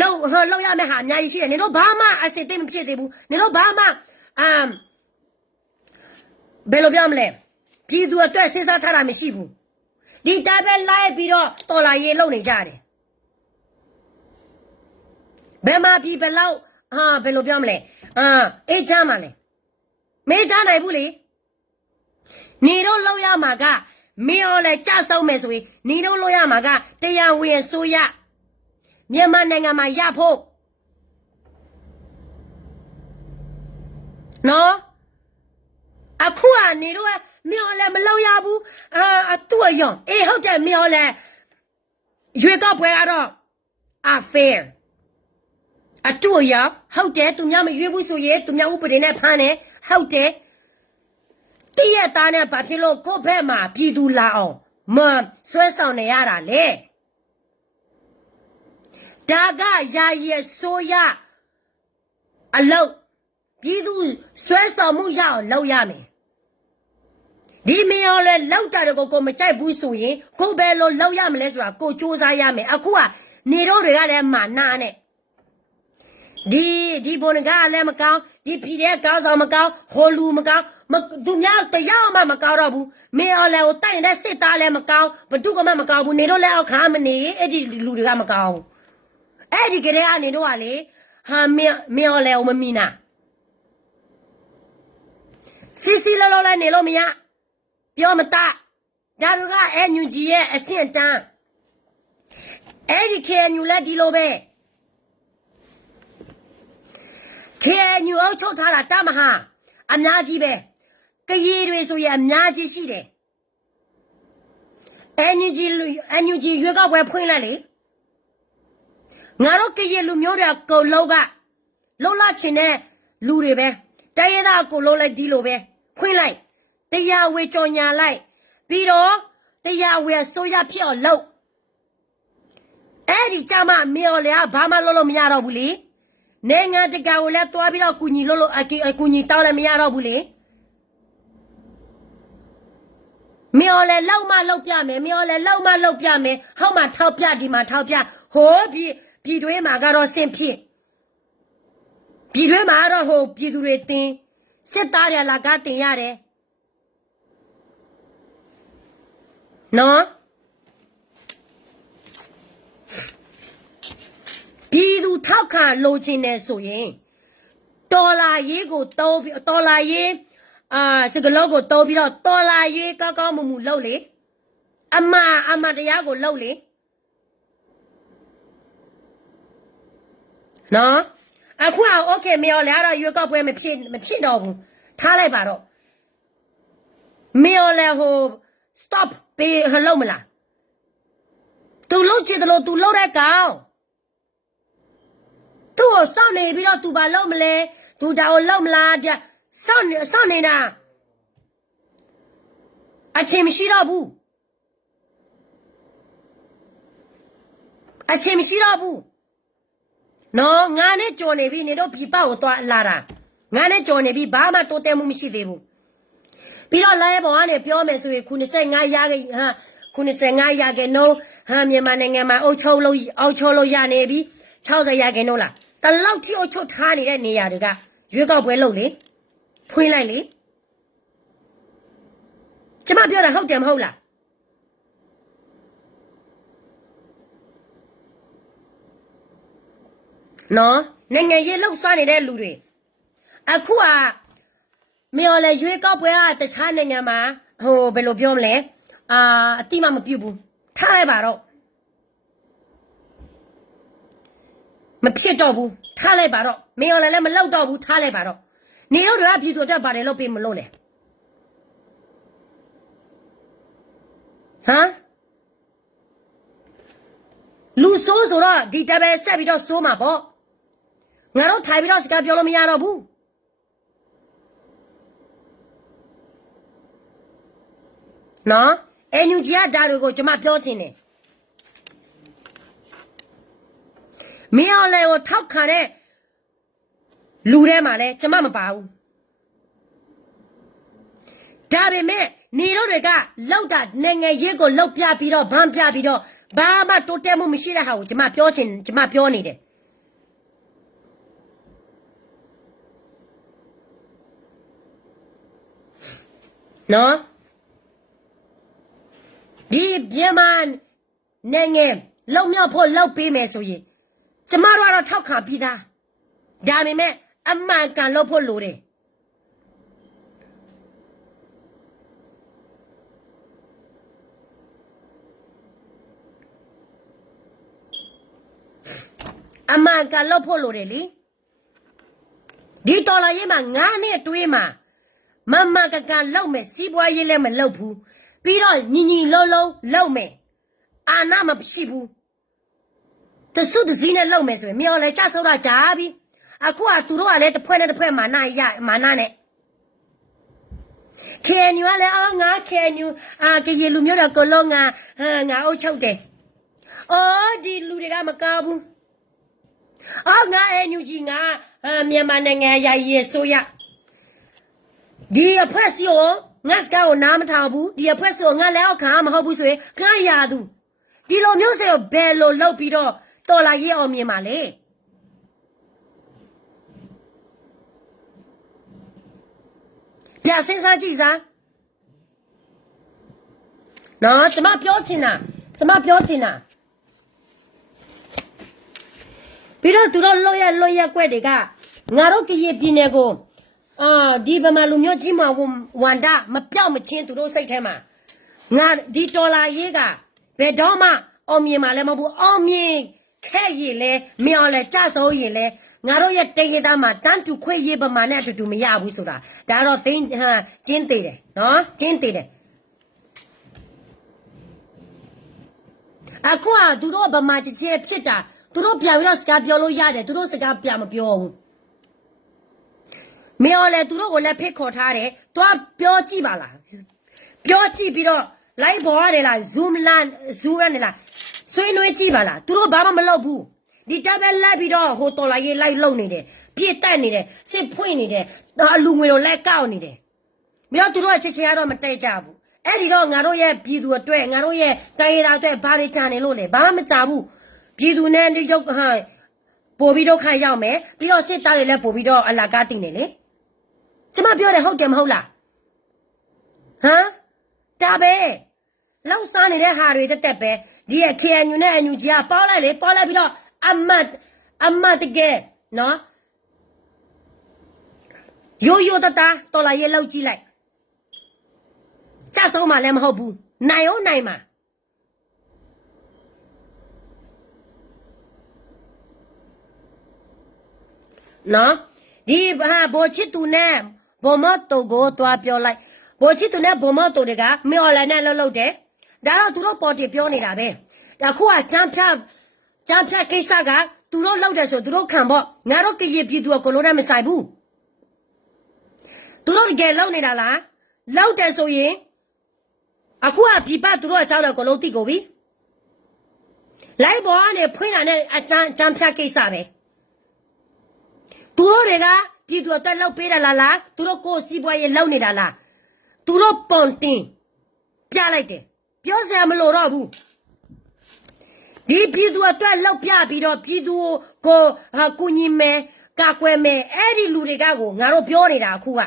လောက်ရမယ့်ဟာအများကြီးရှိတယ်နေတို့ဘာမှအစစ်သိမဖြစ်သေးဘူးနေတို့ဘာမှဘယ်လိုပြောမလဲပြည်သူအတွက်စဉ်းစားထားတာမရှိဘူးဒီတိုင်းပဲလိုက်ပြီးတော့တော်လာရေးလုပ်နေကြတယ်ဘယ်မှာပြည်ဘယ်လောက်ဘယ်လိုပြောမလဲအေးချမ်းပါလေမေးချနိုင်ဘူးလေနေတော့လောက်ရမှာကမင်းရောလဲကြဆုံးမယ်ဆိုရင်နေတော့လောက်ရမှာကတရားဝင်ဆိုရမြန်မာနိုင်ငံမှာရဖို့နော်အခုကနေတော့မင်းလည်းမလောက်ရဘူးသူ့အယောင်အေးဟုတ်တယ်မင်းလည်းရွေးကောက်ပွဲကတော့fair အတူရဟုတ်တယ်သူများမရွေးဘူးဆိုရင်သူများဥပဒေနဲ့ဖမ်းတယ်ဟုတ်တယ်တည့်ရသားနဲ့ဘာဖြစ်လို့ကိုယ့်ဘက်မှာပြည်သူလာအောင်မဆွဲဆောင်နေရတာလေဒါကယာယီဆိုရအလုပ်ပြည်သူဆွဲဆောင်မှုရအောင်လုပ်ရမယ်ဒီမင်းလည်းလောက်တာတော့ကိုမကြိုက်ဘူးဆိုရင်ကိုဘယ်လိုလုပ်ရမလဲဆိုတာကိုစူးစမ်းရမယ်အခုကနေတော့တွေကလည်းမာနာနဲ့ဒီဘုံကလည်းမကောင်းဒီဖီတဲ့ကောင်းဆောင်မကောင်းဟိုလူမကောင်းသူများတရားမှမကောင်းတော့ဘူးမင်းလည်းဟိုတိုက်နေတဲ့စစ်သားလည်းမကောင်းဘဒုကမှမကောင်းဘူးနေတော့လည်းအခါမနေအဲ့ဒီလူတွေကမကောင်းအဲ့ဒီကလေးကနေတော့လေဟာမင်းလည်းမမီနာစီလောလည်းနေလို့မရပြောမတဒါတို့က NUG ရဲ့အဆင့်တန်းအဲ့ဒီ KNU လည်းဒီလိုပဲ KNU အုပ်ချုပ်ထားတာတမဟာအများကြီးပဲကရေတွေဆိုရင်အများကြီးရှိတယ် NUG ရွေးကောက်ပွဲဖွင့်လိုက်လေငါတို့ကရေလူမျိုးတွေကုံလုံးကလုံးလာချင်တဲ့လူတွေပဲတိုင်းရသားကုံလုံးလည်းဒီလိုပဲဖွင့်လိုက်တရားဝေကြော်ညာလိုက်ပြီးတော့တရားဝေဆိုရဖြစ်အောင်လုပ်အဲ့ဒီကြမှာမင်းလည်းဘာမှလုပ်လို့မရတော့ဘူးလေနိုင်ငံတကာကိုလည်းတွားပြီးတော့ကူညီလို့အကူညီတောင်းလည်းမရတော့ဘူးလေ没有嘞，老嘛老表妹，没有嘞，老嘛老表妹，好嘛掏表的嘛掏表，何必对嘛个罗先皮，必对嘛罗好必对定，谁打的那个定下的，喏，必都掏看路径的所人，到了一个到了一这个老个到比了，到了一刚刚木老嘞。阿媽တရားကိုလှုပ်လေနော်အခုက okay မရောလေအဲ့တော့ရွေးကောက်ပွဲမဖြစ်တော့ဘူးထားလိုက်ပါတော့မရောလေဟို stop ပေးလှုပ်မလား तू လှုပ်ချင်တယ်လို့ तू လှုပ်တဲ့ကောင် तू ကိုစောင့်နေပြီးတော့ तू ဘာလှုပ်မလဲ तू ဒါကိုလှုပ်မလားစောင့်နေတာအချင်းမရှိတော့ဘူးအချင်းမရှိတော့ဘူးနော်ငါနဲ့ကြော်နေပြီနေတော့ပြပကိုသွားလာတာငါနဲ့ကြော်နေပြီဘာမှတိုးတက်မှုမရှိသေးဘူးပြီးတော့လဲပေါ်ကနေပြောမယ်ဆိုရင်95ရာခိုင်ဟာ95ရာခိုင်နှုန်းဟာမြန်မာနိုင်ငံမှာအုပ်ချုပ်လို့ရနေပြီ60ရာခိုင်နှုန်းလားတလောက်ထိအုပ်ချုပ်ထားနေတဲ့နေရာတွေကရွေးကောက်ပွဲလုပ်လေဖွင့်လိုက်လေကျမပြောတာဟုတ်တယ်မဟုတ်လားနော်နိုင်ငံရေးလှုပ်ရှားနေတဲ့လူတွေအခုကမရော်လေရွေးကောက်ပွဲကတခြားနိုင်ငံမှာဟိုဘယ်လိုပြောမလဲအတိမပြုတ်ဘူးထားလိုက်ပါတော့မဖြစ်တော့ဘူးထားလိုက်ပါတော့မရော်လေလည်းမလောက်တော့ဘူးထားလိုက်ပါတော့နေတို့တွေကပြည်သူအတွက်ပါတယ်လို့ပေးမလို့လေဟမ်လူဆိုးဆိုတော့ဒီတပည့်ဆက်ပြီးတော့ဆိုးမှာပေါ့ငါတို့ထိုင်ပြီးတော့စကားပြောလို့မရတော့ဘူးနော်အန်ယူဂျီကဒါတွေကိုကျွန်မပြောချင်တယ်မင်းအောင်လေကိုထောက်ခံတဲ့လူထဲမှာလဲကျွန်မမပါဘူးဒါပေမဲ့နေတို့တွေကလောက်တာနိုင်ငံရေးကိုလောက်ပြပြီးတော့ဗန်းပြပြီးတော့ဘာမှတိုးတက်မှုမရှိတဲ့ဟာကိုကျွန်မပြောနေတယ်နော်ဒီမြန်မာနိုင်ငံလုံမြောက်ဖို့လောက်ပေးမယ်ဆိုရင်ကျမတို့ကတော့ထောက်ခံပြီးသားဒါပေမဲ့အမှန်ကန်လုပ်ဖို့လိုတယ်အမှန်ကန်လုပ်ဖို့လိုတယ်လေဒီတော်လာရေးမှာငါနဲ့တွေးမှာမမကန်လောက်မယ်စီးပွားရေးလည်းမလုပ်ဘူးပြီးတော့ညီလုံးလုပ်မယ်အာနာမရှိဘူးတဆုတစည်းနဲ့လုပ်မယ်ဆိုရင်မြော်လဲကြဆုပ်တာကြားပြီအခုကသူတို့ကလည်းတစ်ဖွဲ့နဲ့တစ်ဖွဲ့မာနနဲ့KNUကလည်းငါ KNU ကရေလူမျိုးတော့ကလုံးငါအုပ်ချုပ်တယ်အော်ဒီလူတွေကမကောင်းဘူးငါ NUG ငါမြန်မာနိုင်ငံရာရေးဆိုရဒီအဖွဲ့စီကိုငါစကားကိုနားမထောင်ဘူးဒီအဖွဲ့စီကိုငါလည်းအောက်ခံမဟုတ်ဘူးဆိုရင်ငါရသူဒီလိုမျိုးစေကိုဘယ်လိုလုပ်ပြီးတော့တော်လာရေးအောင်မြင်ပါလေပြစဉ်းစားကြည့်စားနော်ကျမပြောချင်တာပြီးတော့သူတို့လွတ်ရက်ကွက်တွေကငါတို့ကရေပြည်နယ်ကိုဒီဗမာလူမျိုးကြီးမဝန်တာမပြောက်မချင်းသူတို့စိတ်ထဲမှာငါဒီတော်လာရေးကဘယ်တော့မှအောင်မြင်မှာလည်းမဟုတ်ဘူးအောင်မြင်ခဲ့ရည်လဲမင်းအောင်လဲကြဆုံးရင်လဲငါတို့ရဲ့တရေသားမှာတန်းတူခွေရေးပမာနဲ့အတူတူမရဘူးဆိုတာဒါတော့ကျင်းသေးတယ်နော်ကျင်းသေးတယ်အခုကသူတို့ဗမာချင်းဖြစ်တာသူတို့ပြပြီးတော့စကားပြောလို့ရတယ်သူတို့စကားပြမပြောဘူးမင်းလည်းသူတို့ကိုလည်းဖိတ်ခေါ်ထားတယ်သွားပြောကြည့်ပါလားပြောကြည့်ပြီးတော့ live ပေါ်ရတယ်လား zoom နဲ့လားဆွေးနွေးကြည့်ပါလားသူတို့ဘာမှမလုပ်ဘူးဒီတပ်ပဲလိုက်ပြီးတော့ဟိုတော်လာရေး live လုပ်နေတယ်ပြည့်တက်နေတယ်စစ်ဖွင့်နေတယ်အလူငွေတို့လက်ကောက်နေတယ်မင်းတို့သူတို့ကချစ်ချင်ရတော့မတိတ်ကြဘူး အဲ့ဒီတော့ငါတို့ရဲ့ပြည်သူအတွက်ငါတို့ရဲ့တိုင်းရသားအတွက်ဘာတွေကြံနေလို့လဲဘာမှမကြဘူးပြည်သူနဲ့ဒီရုပ်ဟမ်ပို့ပြီးတော့ခိုင်ရောက်မယ်ပြီးတော့စစ်သားတွေလည်းပို့ပြီးတော့အလာကားတင်နေလေကျမပြောတယ်ဟုတ်တယ်မဟုတ်လားဟမ်ဒါပဲလောက်စားနေတဲ့ဟာတွေတက်ပဲဒီရဲ့ KNU နဲ့ NUG ကပေါလိုက်လေပေါလိုက်ပြီးတော့အမတ်တကယ်နော်ရိုးတတာတော်လာရဲ့လောက်ကြည့်လိုက်ကြဆုံးမှလည်းမဟုတ်ဘူးနိုင်ရောနိုင်မှာနော်ဒီဟာဘောချစ်သူနဲ့ဘောမတုတ်ကိုတွားပြောလိုက်ဘောချစ်သူနဲ့ဘောမတုတ်တွေကမေအွန်လိုင်းနဲ့လှုပ်တယ်ဒါတော့သူတို့ပေါ်တီပြောနေတာပဲဒါခုကကြမ်းဖြတ်ကိစ္စကသူတို့လှုပ်တယ်ဆိုသူတို့ခံပေါ့ငါတို့ကရပြည်သူကကိုလုံးနဲ့မဆိုင်ဘူးသူတို့တကယ်လှုပ်နေတာလားလှုပ်တယ်ဆိုရင်အခုကပြပသူတို့အကြောင်းတော့ကိုလုံးသိကိုပြီလိုက်ပေါ်ကနေဖွင့်လာတဲ့အကြမ်းဖြတ်ကိစ္စပဲသူတို့တွေကပြည်သူအတွက်လှုပ်ပေးတယ်လားသူတို့ကိုစီးပွားရေးလှုပ်နေတာလားသူတို့ပွန်တင်ပြလိုက်တယ်ပြောစရာမလိုတော့ဘူးဒီပြည်သူအတွက်လှုပ်ပြပြီးတော့ပြည်သူကိုကူညီမယ်ကာကွယ်မယ်အဲ့ဒီလူတွေကကိုငါတို့ပြောနေတာအခုက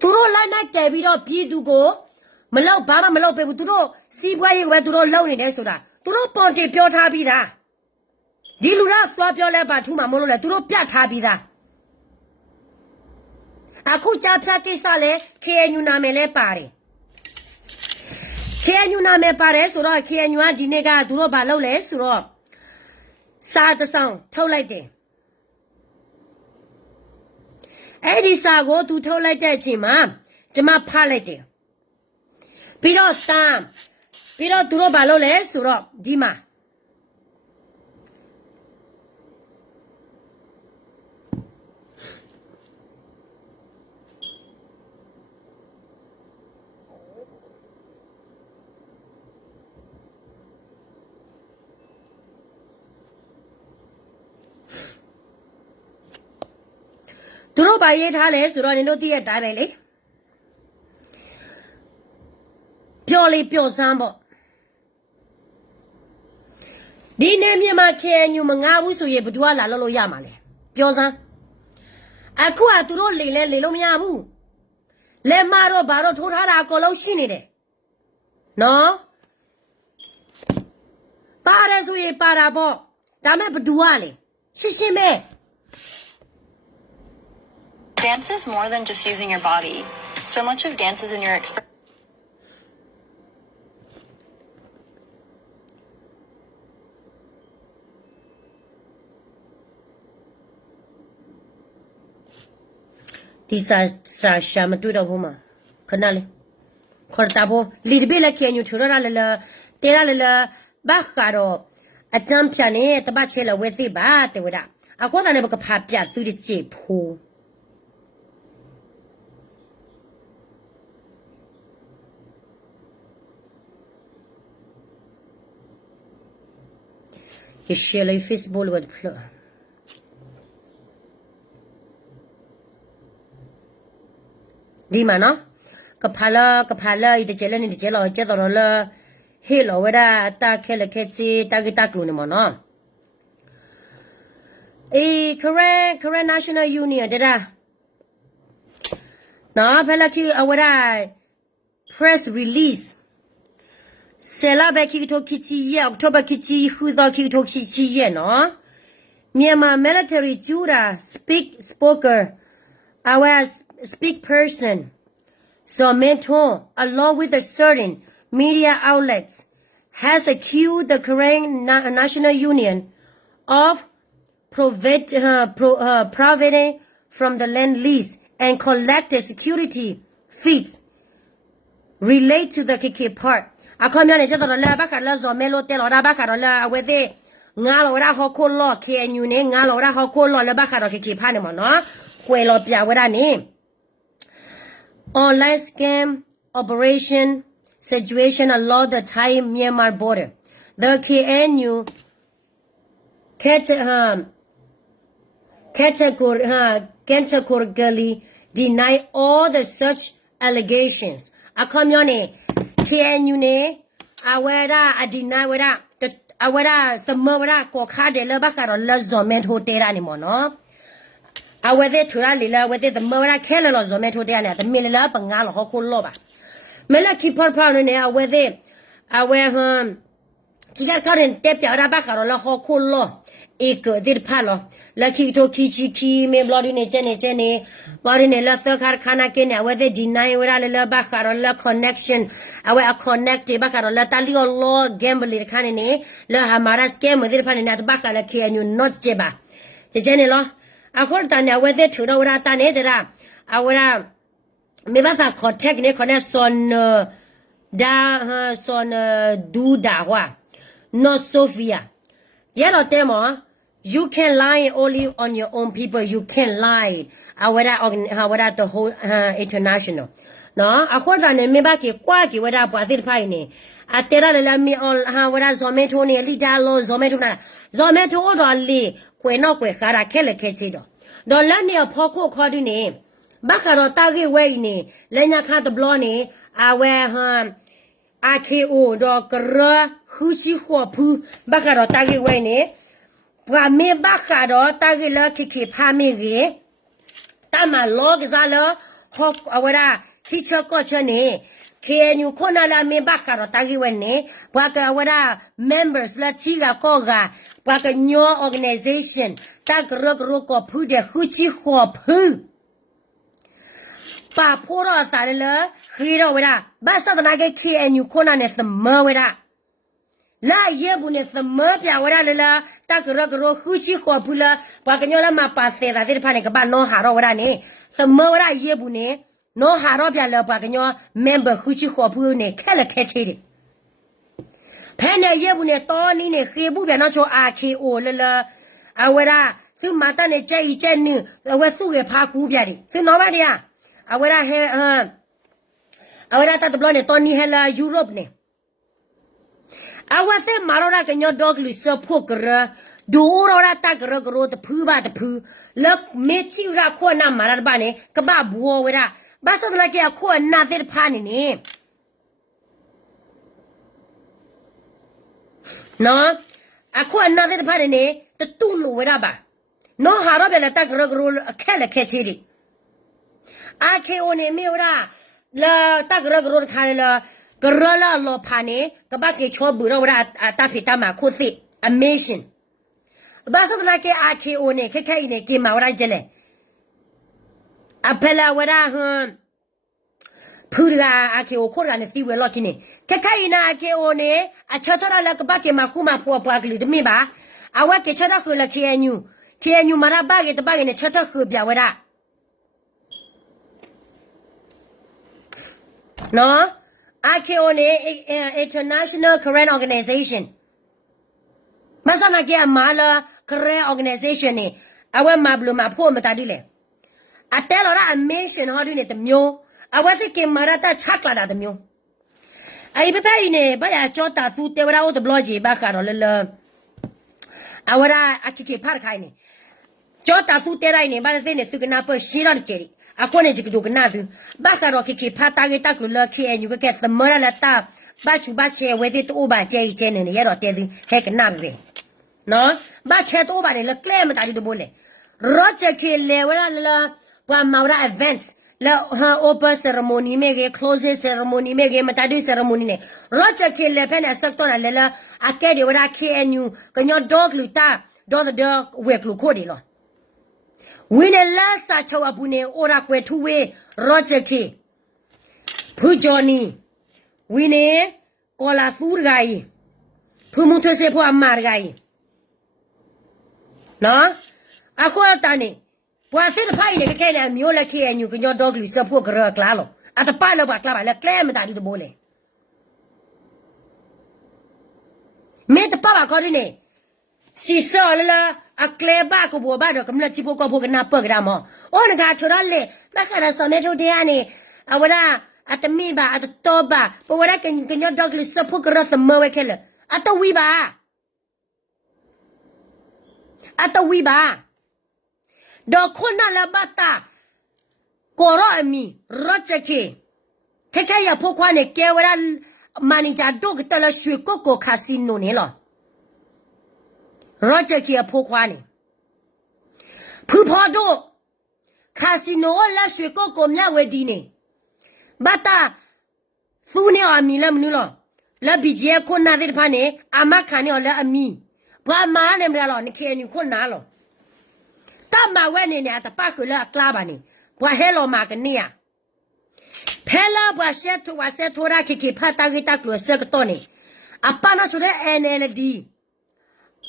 သူတို့လိုက်နိုင်တယ်ပြီးတော့ပြည်သူကိုမလောက်ဘာမှမလောက်ပေးဘူးသူတို့စီးပွားရေးကိုပဲသူတို့လုပ်နေတယ်ဆိုတာသူတို့ပွန်တင်ပြောထားပြီးသားဒီလူကသွားပြောလဲပါထူးမှာမလို့လဲသူတို့ပြတ်ထားပြီးသားအခုကြားဖြတ်ကိစ္စလဲ KNU နာမည်လဲပါတယ် KNU နာမည်ပါတယ်ဆိုတော့ KNU ကဒီနေ့ကသူတို့ဘာလုပ်လဲဆိုတော့စာတစောင်းထုတ်လိုက်တယ်အဲ့ဒီစာကိုသူထုတ်လိုက်တဲ့အချိန်မှာကျမဖတ်လိုက်တယ်ပြီးတော့သူတို့ဘာလုပ်လဲဆိုတော့ဒီမှာသူတို့ဘာရေးထားလဲဆိုတော့နင်တို့သိတဲ့အတိုင်းပဲလေပျော်လေပျော်စမ်းပေါ့ဒီနေ့မြန်မာ KNU မငါဘူးဆိုရင်ဘယ်သူကလာလို့ရမှာလဲပျော်စမ်းအခုကသူတို့လေလို့မရဘူးလက်မတော့ဘာတော့ထိုးထားတာအကုန်လုံးရှိနေတယ်နော်ပါတယ်ဆိုရင်ပါတာပေါ့ဒါမဲ့ဘယ်သူကလဲရှင်းပဲDance is more than just using your body. So much of dance is in your expression. ဒီစာရှာမတွေ့တော့ဘူးမှာခဏလေးခေါ်တာဘောလီဒဘေးလက်ကျန်ယူထရလာလတဲလာလဘာခါတော့အကြမ်းဖြန်နေတပတ်ချဲလဝဲသိပါတဲ့ဝဒအခုတည်းကဖာပြသူတိချေဖိုးJe share les Facebook with plug. Di mana? Kepala itu jalan jalan la. Hello, weda ta kele keci ta kita kunu mana? Korean National Union dah. Nah, pala ki awada press release. Sela beki to kichi ye October kichi hudo ki to kichi ye no Myanmar military Judah our speak person so mentor along with a certain media outlets has accused the Korean National Union of profiting from the land lease and collected security fees relate to the KK partအခုမျိုးနေကြတော့လာဘခါလာဇော်မဲလို့တဲလို့ဒါဘခါတော့လာအဝဲသေးငါလောရာဟခိုလော KNU နဲ့ငါလောရာဟခိုလောလာဘခါတော့ခေဖားနေမနော်ကွယ်လောပြဝဲတာနေ online scam operation situation along the Thai Myanmar border the KNU categorically deny all the such allegations အခမျိုးနေ KNU နေအဝရအဒီနာဝရအဝရသမဝရကိုခါတယ်လဘကတော့လဇမန်ထိုတေရာနေမနော်အဝဲထူရလီလာဝဲသမဝရခဲလလဇမန်ထိုတေရာနေတမင်လာပငါလဟခုလောပါမလကီဖော်ဖော်နေအဝဲဟမ်qui a quand même te piara ba caro la hokolo e que dir palo la ki to ki chi ki me bloody ne chene body ne la so khar khana ke ne we the deny we la ba caro la connection awe a connect ba caro la tali lo gamble khane ne la hamara scam dir phane ne ba caro ke anyu not je ba je lo a khol ta ne we the thu do ra ta ne dra awara me ba sa contact ne connect son da son du da wa no Sophia. Yellow demo, you can lie only on your own people. You can lie. Awara the whole international. No, according to me back kwaki wada bwathir paine. Atera la mi all wada zometo ni lida lo zometo na. Zometo odo li kwe no kwe kara kele kechido. Do lani a poko kodi ni. Bakaro tagi we ni. Lenya kata blo ni. Awe AKO တော့ကရခူချီခေါ်ဖူးဘကတော့တာကြီးဝဲနေဘွာမေဘကတော့တာကြီးလခိဖာမေကြီးတမလောကစားလခေါ်အဝရချီချကောချနေ KNU ခနာလာမေဘကတော့တာကြီးဝဲနေဘွာကဝရ members လာချီကကောကဘွာကညော organization တာကရကရကောဖူးတဲ့ခူချီခေါ်ဖူးပါဖိုးတော့စားလေခေရောဝရဘာသာတနာက KNU ခနာနဲ့သမဝရလာယေဘူးနဲ့သမပြဝရလေလာတကရကရခူချီခေါ်ဖူလာဘာကညောလာမပါစေတာတဲ့ဖာနေကဘာနောဟာရောဝရနေသမဝရယေဘူးနဲ့နောဟာရောပြလာဘာကညော member ခူချီခေါ်ဖူနဲ့ခဲလက်ခဲချေတယ်ဖဲနေယေဘူးနဲ့တော်နီးနဲ့ခေဘူးပြနော်ချို AKO လေလာအဝရသူမတနဲ့ကြဲကြဲနေဝဲစုရဖာကူပြတယ်သူနော်ပါတရားအဝရဟဲAhora está doblando Tony Hela Europe ne. Awase marora ke nyo dog lu so phokra do ora ta gra gro de phu ba de phu lok me chi ra kho na marar ba ne ka ba buo we ra ba so la ke kho na de pha ni ne. No a kho na de pha ni ne de tu lu we ra ba. No ha ro be la ta gra gro khe la khe chi di. A ke o ne me ora la ta gra gro kha la gra la lo pha ne ka ba ke cho bu ro ra ta phi ta ma khu si amazing ba so la ke AKO ne ke ke ne ke ma ra je le apela wa ra phu ra AKO kho ra ne si we lo ki ne ke na AKO ne a cha ta la ka ba ke ma khu ma pho pwa ki de mi ba a wa ke cha ta khu la KNU ma ra ba ke ta ba ke ne cha ta khu bya wa ra no AKO ne International Current Organization Masana ke amala Current Organization ne awa mablo ma pho mata di le atelo ra mission ho di ne de myo awa se ke marata chakla da de myo ai pe pe ne ba ya chota su te wara o de blog ji ba ka ro le le awara akike par khai ne chota su te rai ne ba se ne su kana pa shi ra de che akone ji ku na du ba ka ro ke pha ta ke ta ku le KNU ke ke samara la ta ba chu ba che we de to ba che che ne ne ya ro te di he ke na be no ba che to ba le claim ta di de bo le ro che ke le wa la wa ma ra events la open ceremony me ke closing ceremony me ke mata di ceremony ne ro che ke le phe na sak to na le la ake de wa KNU ke nyo dog lu ta do the dog we lu ko di lo Wine la sa chawa bune ora kwe tuwe roger ke Pu Johnny Wine kola fur gai Pu mutu se po amar gai No Ako tani Pwa se de pai ne ke na myo la KNU ke nyo dog li sa po gra kla lo ata pa lo ba kla ba la claim ta di de bole Me te pa ba ko di ne Si so la a kleba ko bo ba do kam la ti po ko po na pa gra mo o na ga thora le ba ka ra so me tho de ya ni a wara atami ba at to ba po wara ke nyo dog li sa po gra sa mo we ke le ata wi ba do khona la bata koro ami rocheke keke ya phokwa ne kewara manager dog tala shwe koko casino ne lo rocheke ya phokwa ne phu pho do casino la shwe koko mya wedi ne bata su ne ami la mnu lo la bije khona de pha ne ama khan ne la ami bwa ma ne mra lo ne ke ni khona lo ta ma we ne ne ta pa khu la kla ba ne bwa hello ma ka ne ya phela bwa set to wa set to ra ke ke pha ta ge ta klo se ka to ne apa na so de NLD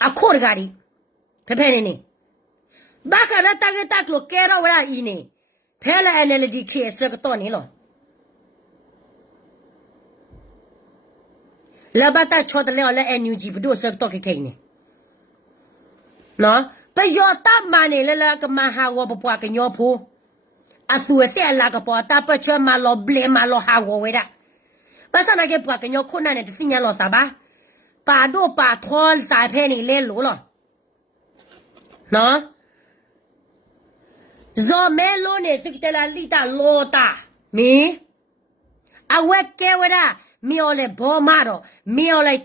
a khor ga ri phe phe ne ne ba ka la ta ge ta klo ke ro wa i ne phela NLD ke se ka to ne lo la ba ta chot le la NUG ဘတို့စက်တော့ခိနေနော်ပယောတာမနေလကမဟာဝဘပွားကညောဖိုးအဆူဆက်လာကပေါ်တာပချမလောဘလေမလောဟာဝဝဲတာပစနာကေပွားကညောခုနနဲ့တစညာလောစာပါပါတော့ပါထောစာဖဲနေလဲလို့လောနော်ဇောမဲလို့နေစကတလာလီတာလောတာမီအဝက်ကဲဝရမြော်လေဘောမတော့မြော်လေ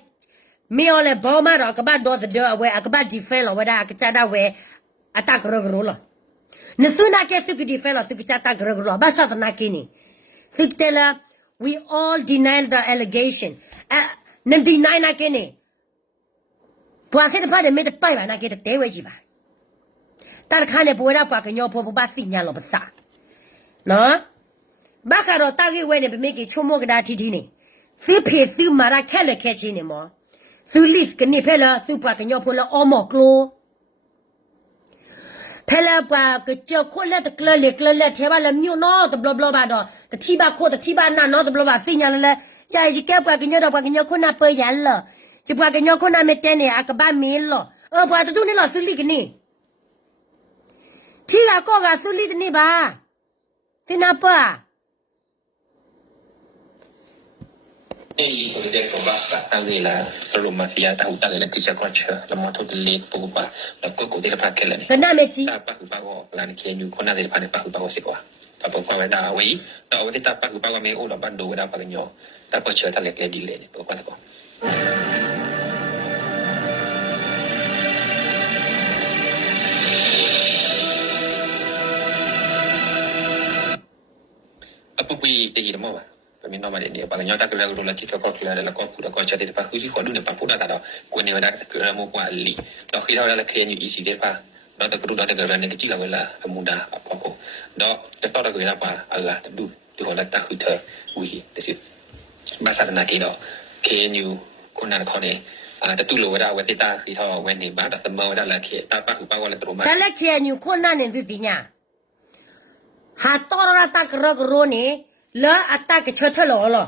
ဘောမတော့ကပတ်တော့တဲ့ဝဲကပတ်ဒီဖဲလောဝဲတာကချတာဝဲအတက်ရဂရောလောနစုနာကဲစုကဒီဖဲလောစုကချတာဂရဂရောဘာသာနာကင်းစုကတလာ we all deny the allegation နန်ဒီနိုင်နာကင်းနေပွားစစ်တဲ့ဖားတဲ့မေတ္တပိုက်ပါနာကဲတဲ့ဝဲကြည့်ပါတာခါနဲ့ပွေရပွားကညောဖို့ပပစီညာလောပစာနော်ဘာကတော့တာကြီးဝဲနေပမေကချုံမောကဒါတီတီနေစီဖေစီမာရာခဲလက်ခဲချင်းနေမောသူလစ်ကနေဖဲလာသူပွားကညောဖို့လောအော်မောကလိုဖဲလာပွားကကြောက်ခွက်လက်တကလလက်ထဲပါလမြို့နော်တဘလဘလပါတော့တတိပါခို့တတိပါနာနော်တဘလပါစီညာလဲကြာကြီးကပွားကညောတော့ပွားကညောခုနာပေးရလောဒီပွားကညောခုနာမတဲနေအကဘာမင်းလောပွားတူနေလောသူလစ်ကနေတီလာကောကသူလစ်နေပါသင်နာပါ Ini kemudian coba kata gila perlu mafia tahu tak gila tiga kaca lama tu delik pukul lalu kau tidak pakai lagi. ကနမေချီ Tak pakai bawa pelan kian kau nak tidak pakai bawa sekolah. Tak pakai dah wei. Tak wei tak pakai bawa meo dah bandu dah pakai nyo. Tak pakai cerita lek lek dile ni pakai sekolah. Apa pun pergi demo bah. Kami nama dia paling nyata kalau dulu lagi kau kira adalah kau kuda kau cari tempat khusus kau dulu tempat kuda tak ada kau ni ada kira mau buat li. Dah kira adalah kira ni isi depa. Dah tak kedua dah kira ni kecil lah muda apa apa. Dah tak tahu kira apa Allah tu tu orang tak kira wih tersib. Bahasa nak kira kira ni kau nak kau ni. Tak tu lu ada waktu kita kira when ni baru semua ada lah kira tak pakai bawa le terus. တလက်ခဲညူခွန်နာနေသူတိညာဟာတော်ရတာကရဂရိုနေလာအတကချထလောလော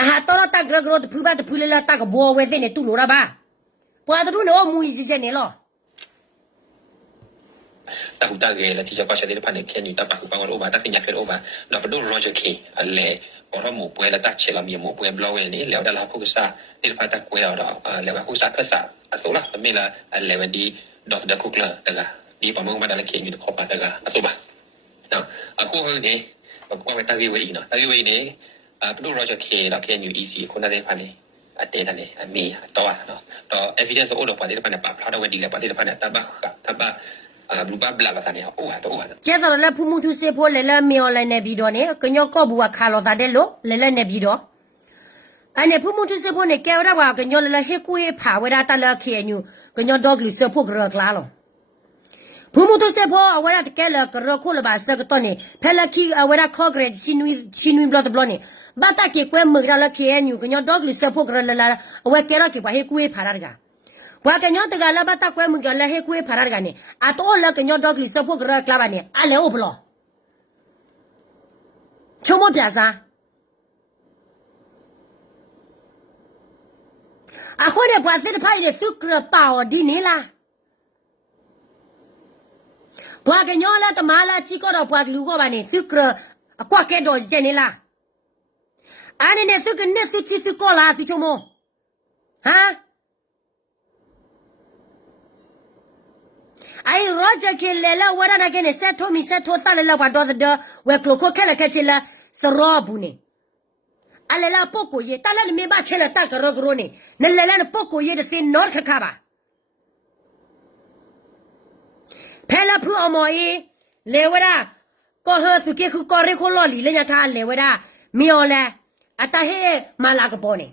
အဟာတော်တာဂရဂရိုတဖူပါတဖူလေလာတကဘောဝဲတဲ့နေတူလို့ရပါပွားတူနော်မူကြီးချက်နေလော Tak udah gaya lah tiga pasal dia panik kian yuta pakai bangun obat tapi nyakit obat. Nak perlu Roger Key ale orang mau puai letak celam dia mau puai blowel ni lewat dalam aku kesah dia patah puai orang lewat aku kesah kesah asulah tapi lah lewat di dok dah kukla tengah di pamung mana lagi kian yuta kopat tengah asubah. Nah aku ni aku kau tagi wei no tagi wei ni perlu Roger Key lah kian yuta easy kau nak dia panik. Ate tane ami tawa no to evidence orang pada dia panik apa pada wedi lah pada dia panik tabah berubah belah tadi oh atau oh ကျက်တော်လက်ဖူမှုသူစေဖို့လဲလဲမြော်လဲနေပြီးတော့နေကညောကော့ဘူးကခါလောသားတဲ့လို့လဲလဲနေပြီးတော့အနေဖူမှုသူစေဖို့နေကဲရပါကညောလဲလဲဟေကူေဖာဝရတာလဲခေညူကညောဒေါဂလူစေဖို့ကရကလာလောဖူမှုသူစေဖို့အဝရတကဲလဲကရခုလပါစကတော့နေဖဲလခီအဝရခေါဂရချင်းဝီဘလတ်ဘလနေဘာတကေကွဲမဂရလဲခေညူကညောဒေါဂလူစေဖို့ကရလဲအဝကဲရကေပါဟေကူေဖာရကဘွာကညောတကလာဘတာကွဲမှုကလည်းဟေကွေးဖာရကနေအတော်လကညောဒေါကလီစဖို့ကရကလာပါနေအလဲအိုဘလောချုံမပြစားအခုနဲ့ဘွာစစ်ဖိုင်ရဲ့သုကရပါဝဒီနေလားဘွာကညောလာတမလာချီကတော့ဘွာကလူကပါနေသုကရအကွက်ကဲတော့ကျနေလားအနေနဲ့သုကနေသုချီသုကောလာသုချုံမဟာ ai roja ke lela wara na kene setho mi setho sale la kwa do the we kloko kele ketila srobu ne alela poko ye tala me ba chela ta ka rogro ne ne lela ne poko ye de sin nor khaka ba phela phu omo ye le wara ko ho su ke khu ko re ko lo li le nya tha le wara mi ola ata he mala ka bo ne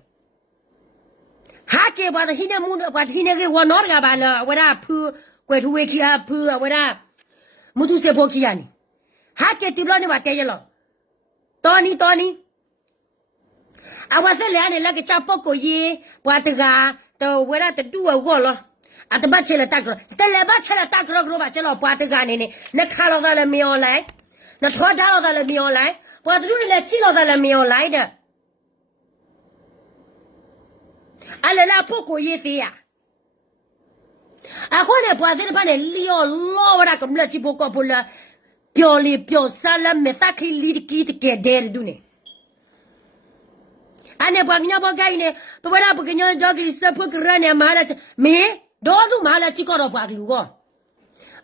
ha ke ba de hine mu ba hine ke wa nor ga ba la wara phu kwe thu we ki a phu wara mutu se pho ki ya ni ha ke ti lo ne ba te ye lo toni awase le ane la ke cha poko ye bwa ta ga to wera ta du wo lo ata ba chela ta gro te le ba chela ta gro ba chela bwa ta ga ne ne kha lo da le mi on lai na thwa da lo da le mi on lai bwa tu le chi lo da le mi on lai de ale la poko ye se ya a ko ne bwa se ba ne li o lo wera ko mla chi poko po la pyo li pyo sa la me sa ki li ki te ke de du ne ane bwagnya bogaine bwara bwagnya dogli sapuk rane mala me dodu mala chikoro bwaglu go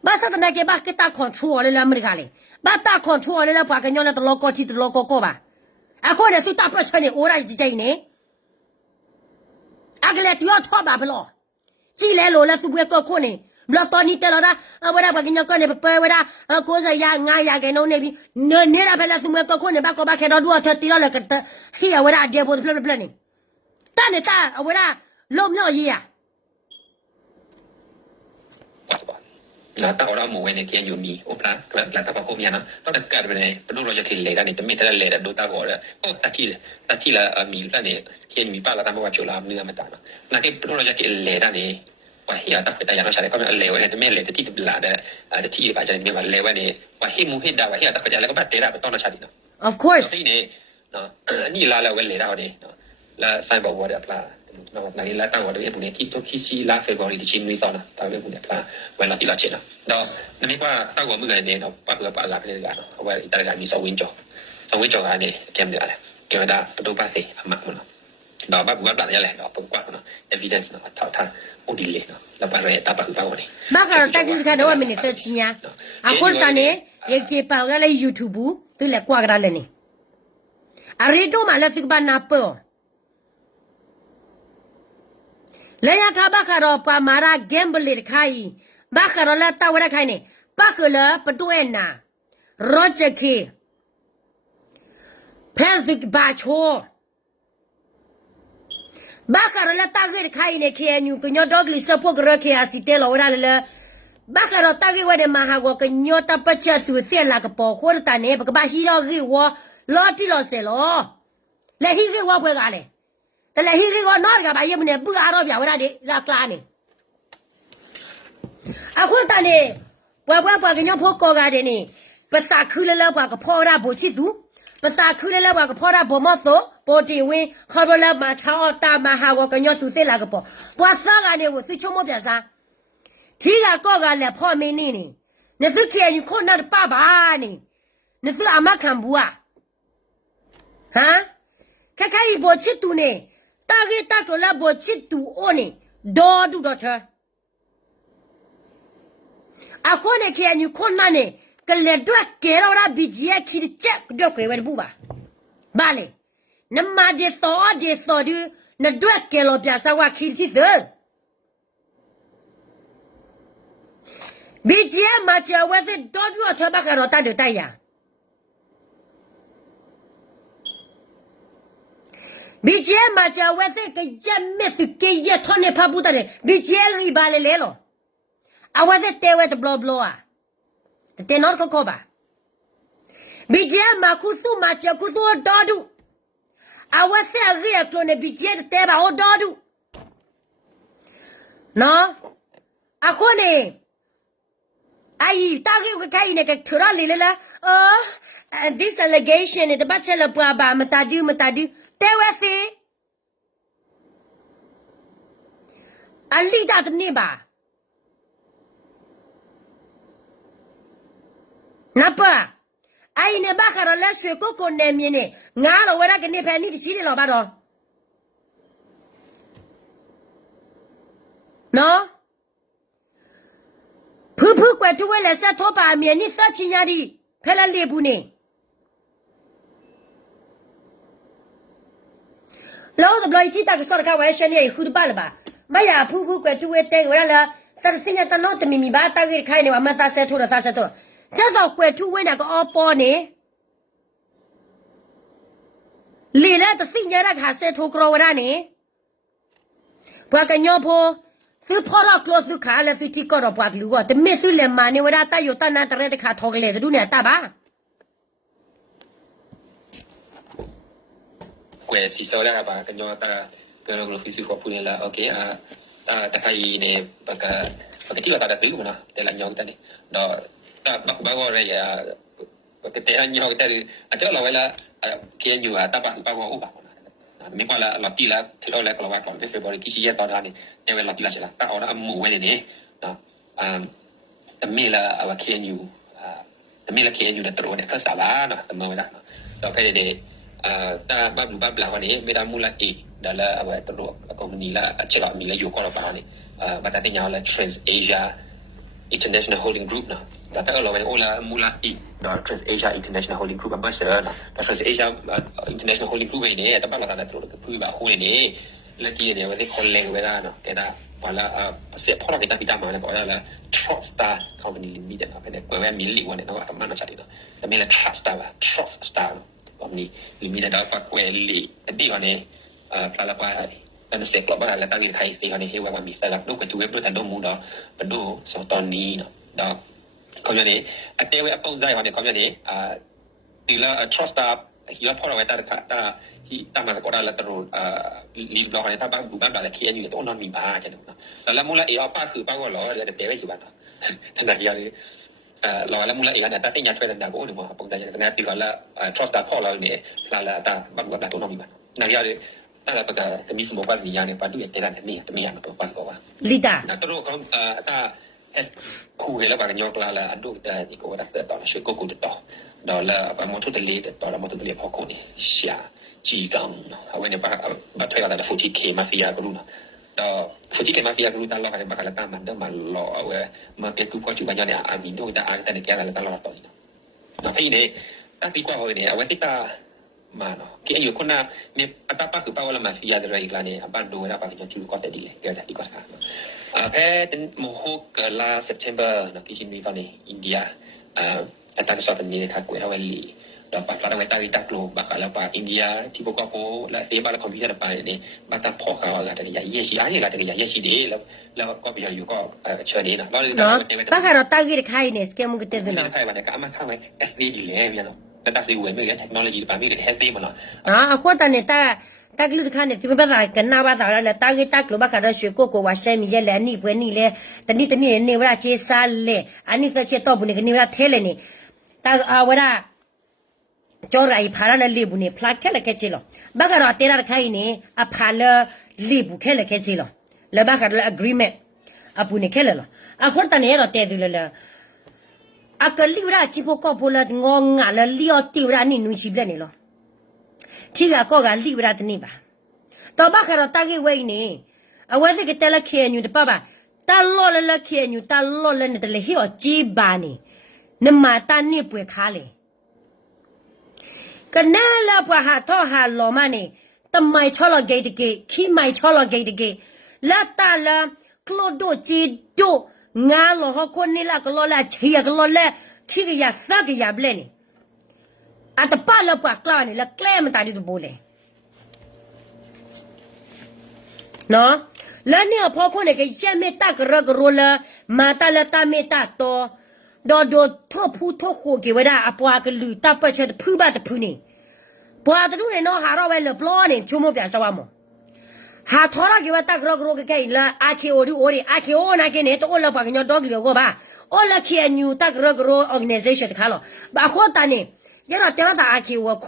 basa tanda ke ba ke ta control le amerikale ba ta control le bwagnya na to loko chi to loko ko ba akone su ta pressure ora ji jai ne agle ti yo tho ba blo ji le lo la su bwe ko ko ne blo to ni te lo da bwara bwagnya ko ne pe wara ko sa ya nga ya ke no ne bi ne ra bela su mwe ko ko ne ba ko ba ke do du to ti lo le ke hi ya wara de bo fle fle ni ta ne ta wara lo myo yi ya na ta ora mo wene ke yomi opla la ta pa ko miana ta ta ka bene no ro ya ke le da ni te me ta le da do ta go ra o ta ti la mi la ne ke mi pa la ta mo wa chola mi la ma ta na ke no ro ya ke le da ni wa hi ya ta ta ya no sha le ko le wene te me le te ti bla da ta ti ba ja ni me ma le wene wa hi mu hi da wa hi ya ta ka ja le ko ba te ra ba to na sha di no of course ni no ni la we le da ni no la sai ba wa da pla no na ni la ta wa de bu ne ki to ki si la February di chin mi ta na ta we bu ne pla we la ti la chen na no na mi pa ta wa mu ga ne no pa la pe ga no wa ta ga mi so win jo ga ne kem de ala ke da pa to pa se ma mo no no ba bu ga da ya le no pu kwa no evidence no ta o di le no la pa re ta pa ba wa ne ba ka ta ki ka do mi ne te chi ya a ko ta ne ye ke pa ga le YouTube tu le kwa ga le ni a re do ma la sik ba na po le ya ka ba ka ro pa mara gamble le khai ba ka ro la ta wa ra khai ne pa ka la pa to e na ro che ki physic ba cho ba ka ro la ta ge khai ne ke nyu ko nyo dog li support ra ke asite lo ra le ba ka ro ta ge wa de ma ha go ke nyo ta pa cha su se la ka po ko ta ne ba ka ba hi yo ge wo lo ti lo se lo le hi ge wa kwe ga le te le hi ge go no ga ba ye ne bu ga ro bya wa ra de la kla ne a ko ta ne bwa ke nyo pho ko ga de ni pa sa khu le la bwa ka pho ra bo chi tu pa sa khu le la bwa ka pho ra bo mo so bo ti win kho bo la ma cha o ta ma ha go ke nyo su se la ka po bwa sa ga ne wo su chu mo bya sa thi ga ko ga le pho mi ni ne su ke ni ko na pa ba ni ne su a ma kan bu a ha ka kai bo chi tu ne ta ge ta to la bo chi tu o ni do du do tha a ko ne ke ni ko na ne ke le do ke ro ra bi ji a ki che do ke we bu ba ba le na ma de so du na do ke lo pya sa wa ki chi de bi ji a ma che we se do du o tha ba ka ro ta de ta ya bi ji a ma che we se ke ja me su ke ye tho ne pha bu ta de bi ji a ri ba le lo a we se te we de blo a te nor ko ba bijia makusu macha kusu dodu awase agia klone bijia te ba o dodu no akone ai tagi ko kai ne ke thura le la oh this allegation the bachelor ba matadu te wese ali da ne ba napa ai ne ba khara la shwe ko ne mi ne nga lo wera ke ne phe ni ti si le lo ba do no Pupu kwa tuwe le sa topa amia ni sa chinyari. Pela lebu ne. Lao the bloody tita sort of kawa shani who the balaba. Maya pupu kwa tuwe te wala. Sa sinya ta no te mimi ba ta ge kai ne wa ma ta se to ta se to. Just out kwa tuwe na ko opo ne. Lila the sinya ra ka se to kro wala ne. Pwa ka nyopo คือพอเราคลอสุขาแล้วสิที่ก็เราปากรู้ว่าแต่ไม่ซื้อเลยมาเนี่ยเวลาตาอยู่ตาหน้าตาเรตขาทองเลยแต่ดูเนี่ยตาบ้า ကွယ်စီစောလာပါကညောတာကရောဂလိုဖီစီခေါ်ပူနေလာโอเคတခိုင်နေပကတိလာတာဖီလူနာတဲလာညောတဲ့တော့တာဘာဝရရပကတဲညောတဲ့အကျော်လာဝဲလာကင်းယူတာပါဘာဝဥပါမင်းကလာလာတီလာထလို့လဲကလာဝါတော့ဖေဖော်ဝါရီကြီးရတော့တာနေတဲဝဲလာတီလာချလာတာအော်အမှုဝဲနေနော်တမီလာအဝကင်းယူတမီလာကင်းယူတဲ့တော့တဲ့ခါစားလာနော်တမောလာတော့ဖဲတဲ့ta ba bla ni me da mula e dala awa to company la achla mi la yo ko ba ni ba ta nya la Trans Asia International Holding Group na da ta lo la mula e da Trans Asia International Holding Group ba sera na da Trans Asia International Holding Group ni ta ba la ta to ko ba hu ni la ki ni wa ni ko leng we la no ke da ba la se pho la ke ta pi ta ma na ko la Tropstar Company Limited นะเป็นก็ว่ามีลิวเนี่ยเนาะประมาณนั้นใช่ดิเนาะแต่มีละ Tropstar ป่ะ Tropstar แบบนี้มีแต่ดาวปักแวลิดีกว่านี้พลาละปาเป็นเสกหรอกว่าแล้วตั้งยินไทยตีกันนี้เฮว่ามันมีแต่ละลูกกับจูเว็บด้วยแต่ดูมูเนาะเป็นดูสองตอนนี้เนาะเนาะเขาอย่างนี้อันเดียวแอปเปิลใจวันนี้เขาอย่างนี้ตีละ Tropstar ที่เราพอเราไว้ตาที่ตามมาก็ได้แล้วตลอดลีกเราเนี่ยถ้าบ้านดูบ้านเราเคียนอยู่แต่ต้นนอนมีบ้าใช่ไหมเนาะแล้วมูลเอป้าคือป้าก็รอแล้วแต่เตะไว้อยู่บ้านเนาะขนาดอย่างนี้รอแล้วมูลเอเนี่ยแต่ที่งานช่วยกันดาวก็หนึ่งว่าปงใจอย่างนั้นตีกันแล้วTropstar พ่อเราเนี่ยแล้วตาบ้านเราต้นนอนมีบ้านนางยาเลยตั้งแต่ประกาศจะมีสมบัติอย่างนี้ป้าดูอย่างเตะกันนี่จะมีอย่างตัวป้าก็ว่าลิดาตลอดก็ตาคู่เห็นแล้วบางอย่างก็แล้วอันดูนี่ก็ว่าแต่ตอนช่วยก็กูจะต่อดอลลาร์บางมอทุตเลียต่อแล้วมอทุตเลียพอคนนี่เสียจีกังเอาไว้เนี่ยบัตรเทกันแต่ฟูจิเคมาฟิยาก็รู้นะฟูจิเคมาฟิยาก็รู้ตลอดกันบัตรละตามันเดิมมันรอเอาไว้มาเกิดกูพอจุบันเนี่ยอามีด้วยแต่อาแต่ในแก่ละตลอดต่อนี่นะพี่เนี่ยตั้งปีกว่าเลยเนี่ยเอาไว้ที่ตามาเนาะที่อายุคนน่ะมีอัตราป้าคือป้าว่าละมาฟิยาเดรัยอีกแล้วเนี่ยบ้านดูนะป้าที่จะชื่อก็แต่ดีเลยเดี๋ยวแต่ดีกว่าครับแพ้เป็นโมโหกลาเซปเทมเบอร์นะที่ชินมีฟันในอินเดียอัตราสอบนี้นะครับกูเอาไว้dapat pada kita kita keluar bakal apa India tiba apa lah tiba lah komputer apa ni batal pokok lah tadi ya yes ya ni lah tadi ya yes dia lahก็ไปอยู่ก็เชิญนี่นะแล้วบ้าค่ะเราตั้งกี่ใครเนี่ยสเกมมุกเตอร์เนาะใครวันนี้ก็มาข้างไว้ SD ดีเลยเนี่ยเนาะแต่ตัดสินใจไม่ได้เทคโนโลยีป่ะไม่ได้เฮลตี้มันเนาะควรตอนนี้ตากลุ่มข้างเนี่ยที่ไม่บ้ากันหน้าบ้าแล้วตากลุ่มบ้าค่ะเราช่วยกูว่าใช้มีเยอะแล้วนี่เพื่อนนี่เลยแต่นี่เนี่ยเวลาเจสันเลยอันนี้จะเจตบุญเนี่ยนี่เวลาเทเลยนี่ตาเวลาจอร์ไอพาราลลีบุเนี่ยพลาดแค่ละแค่เจลบ้าก็รอเตระใครเนี่ยอพาราลีบุแค่ละแค่เจลแล้วบ้าก็รอ agreement อปุเนี่ยแค่ละคนตอนนี้เราเตะดูเลยก็ลีบราจิพก็พูดงงงาแล้วลีอติวรานี่นุ่งชิบเลยเนี่ยหรอที่ก็ลีบราตัวนี้ป่ะต่อบ้าก็รอตาเกวัยเนี่ยเอาไว้ที่ก็แต่ละเขียนอยู่แต่ป้าบ้าตาล้อละเขียนอยู่ตาล้อละเนี่ยแต่ละเหี้ยจีบานี่น้ำมาตาเนี่ยป่วยขาเลยก็น่าละพอหาท่อหาหล่อมาเนี่ยแต่ไม่ชอบละเกตเกขี้ไม่ชอบละเกตเกแล้วตาละคลอดจีโดงาหล่อฮคนนี่ละก็ล้อละเชียก็ล้อละขี้ก็อย่าซักก็อย่าเบลนี่อาแต่ป้าละปากกล้านี่ละแกล้มันตายดิตัวโบเลยเนาะแล้วเนี่ยพอคนเนี่ยก็ยังไม่ตากระกระละมาตาละตาไม่ตาโตดอท่อผู้ท่อโคเกวดาอปวากลือตาปะเชตผู้บาตะผู้นี่ปวาตะดูเนี่ยเนาะหาเราไว้เลยปลอเนี่ยชั่วโมงเปียสวามหาทอระเกวตากระกระแก่ละอาเคโอดิโอดิอาเคโอนะเกเนี่ยตอละปากญอดอกเลียวก็บ้าอละเคนิวตากระกระ organization คาloบาขอตาเนี่ยยะระเตระตาอาเคโอโค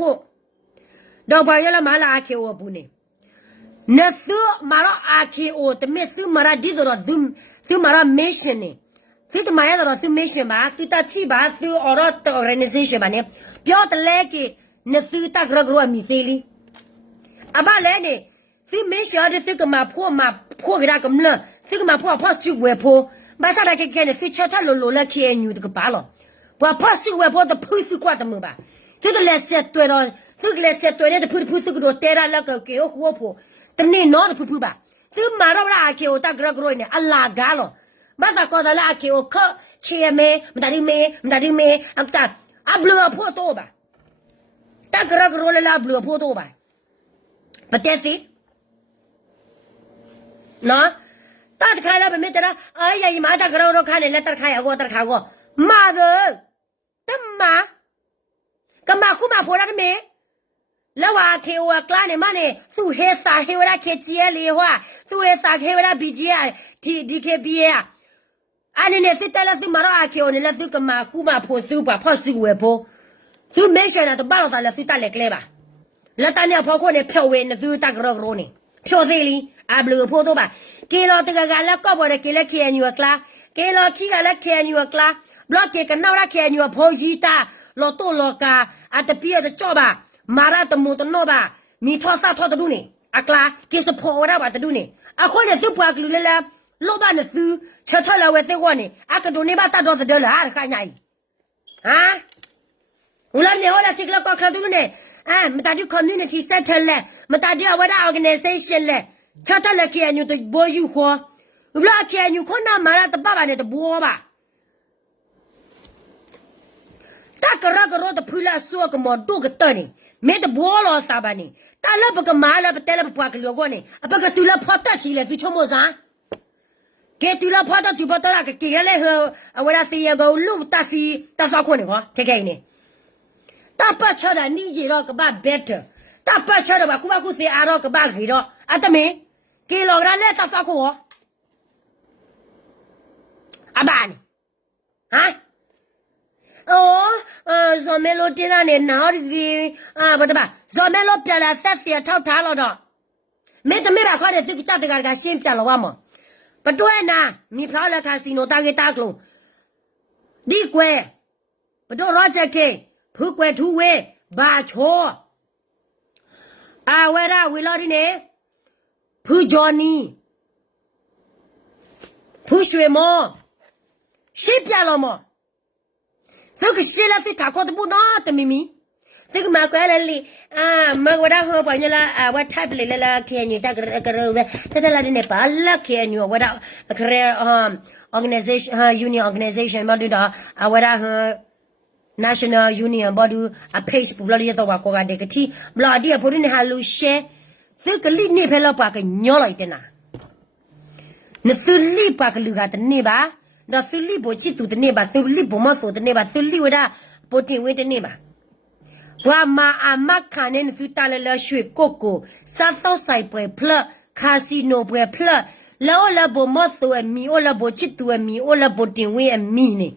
ดอกบายละมาละอาเคโอผู้นี่นซึมาละอาเคโอตะเมซึมาระดิดรอซึมาระมิชชั่นนี่ที่ทำไมเราซื้อมิชชั่นมาซื้อตาชีบ้าซื้อออร์ต organization มาเนี่ยเปียวตะเล็กเนี่ยซื้อตากระกรัวมีเซลีอาบ้าเล่เนี่ยซื้อมิชชั่นจะซื้อกันมาพวกกันได้กันเลยซื้อกันมาพวกซื้อเวพ巴萨拉给看的，非瞧他罗了开牛这个巴了，我怕死我怕的扑死挂的么吧，这个来塞对了，这个来塞对了的扑死个多带了那个给我活泼，等你拿的扑吧，这个马上拉开我大个个呢，啊拉嘎了，巴萨搞的拉开我靠切没，没打的没，啊打啊不了破多吧，大个个了拉不了破多吧，不得行，喏。大的开了没得了，哎呀，姨妈大个了看了，大开过，妈的，干嘛哭嘛破了没？แล้วว่าเควกลาเนี่ยมันเนี่ยสู้เฮสาเฮวราเคเจียเลยว่าสู้เฮสาเฮวราบีเจียที่ดีเคบีอ่ะอันนี้เนี่ยสิแต่ละสู้มาเราอาเควเนี่ยละสู้กันมาคู่มาพูสู้ป่ะพ่อสู้เว้ยพ่อสู้ไม่ใช่นะตัวบ้านเราตายละสู้ตายเล็กเลยป่ะแล้วตอนเนี่ยพ่อคนเนี่ยเพียวเว้นสู้ตากระโรนี่เพียวสิลีอาบลูพ่อตัวป่ะเกลอตะกันแล้วก็บอกเลยเกลเคนิวกลาเกลอขี้กันแล้วเคนิวกลาบล็อกเกกันน่ารักเคนิวพ่อจีตาโลโตโลกาอัตเปียจะจ่อป่ะมาราตมูตโนบามีทอซาทอตดูนี่อักลาเกสพอวราบาตดูนี่อะคนเนี่ยซื้อปากลุเลละโลบาเนี่ยซื้อเชทอลาเวเซกว่านี่อะกะดูนี่บาตาดอซเดละอะขะใหญ่ฮะอุลาเนี่ยโอลาติกละก็คลาดูนี่มตาดิคอมมูนิตี้เซ็นเตอร์ละมตาดิอวราออร์แกไนเซชั่นละเชทอลาเคียญูตบ่ยูขออุลาเคียญูคนน่ะมาราตบาบาเนี่ยตบัวบาตากระกระตะพูละซัวกะมอดูกะตะนี่没得波了啥吧呢？打了不个买了不带了不挂个了个呢？啊不个丢了跑得起来就全没啥，给丢了跑到丢跑到那个给了来后，啊为了是一个路打飞打啥可能哈？看看呢？打不巧的你知道个把别的，打不巧的吧，古巴古是阿拉个把给了，啊对没？给了那来打啥可？啊爸呢？啊？哦，咱们老爹那里哪里啊？不对吧？咱们老别了三十套茶了的，没得没办法的，这个家这个先别了哇嘛。不对呢，米漂亮看是弄打给打工，你乖，不到老家去，不乖土味，把错。啊，为了的呢，不叫你，不学么，先别了么。这个写了是他考的不拿的秘密，这个马过来哩啊，马我那和朋友啦啊，我差不离了，看你大个这啦的呢，把啦看你我那个organization union organization 嘛对的啊，我那和 national union 嘛都啊 page 不了的到我国家这个题，不了的不然还路写，这个里呢拍了把个鸟来的呐，那这里把个留下的呢吧。那手里不记住的那把，手里不没说的那把，手里为了不定位的那把。我阿妈看见就打了水果果，啥都晒不破，卡西诺不破，然后了不没说的米，我了不记住的米，我了不定位的米呢，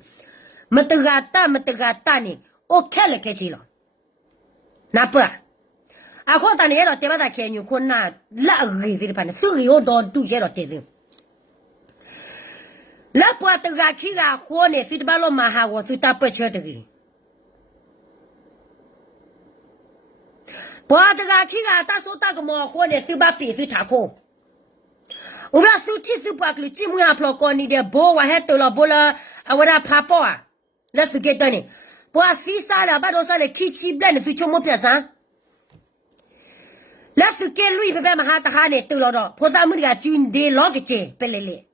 没得个打呢，我看了看去了，那不。啊，好大年了，对吧？他看你看那那个的盘，手里要到都些了对的。那不得个去个火呢，是把老妈哈我是打不吃的个，不得个去个打手打个毛火呢，是把鼻子插空。我把手提手把个积木下抛光你的，不我还到了不了啊，我那爬包啊，那是给的呢，不洗啥了，把多少了开起不了，就全部别上。那是给路边嘛哈打哈呢，到了的，菩萨们那个军队老个节，别来来。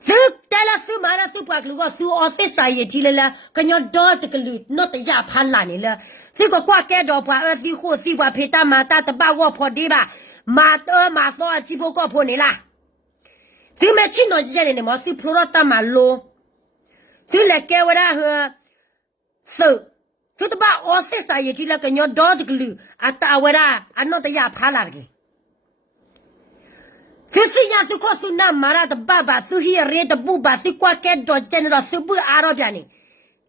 这带了手买了手把个个手二十三页提来了，跟人到这个路，那得下盘烂的了。这个挂盖着把20货手把配搭马搭的把我破的吧，马上几波挂破你啦。这没听到之前的嘛，手破了打马路，这来给我那和手，这都把23页提了跟人到这个路，啊打我啦，啊那得下盘烂的。这是人是靠是那马拉的爸爸，是些人的不把是挂盖着真的是不阿拉边的，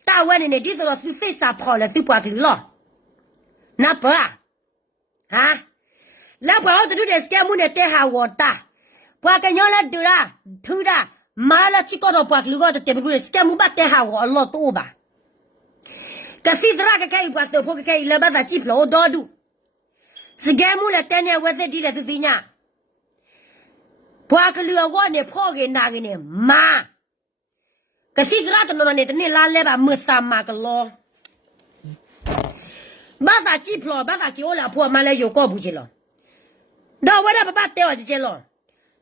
大外的呢，这个是非啥跑了是挂的了，那不啊，那不好的就得是么呢？带下我打，不跟人来对啦，偷啦，马拉去搞到挂的个的，对不对？是么把带下我老多吧？可是那个可以把手破可以了，把它记不了多度，是么呢？带呢我在地的是谁呢？ ဘွာကလူကောနေဖော့ကေနာကေနေမာကစီကရတနော်နေတနေလာလဲပါမဆာမာကလောဘာသာကြည့်ဖလောဘာသာကြိုလာဖွာမလဲယောကောဘူးချေလောတော့ဝရပပတဲဝချေလော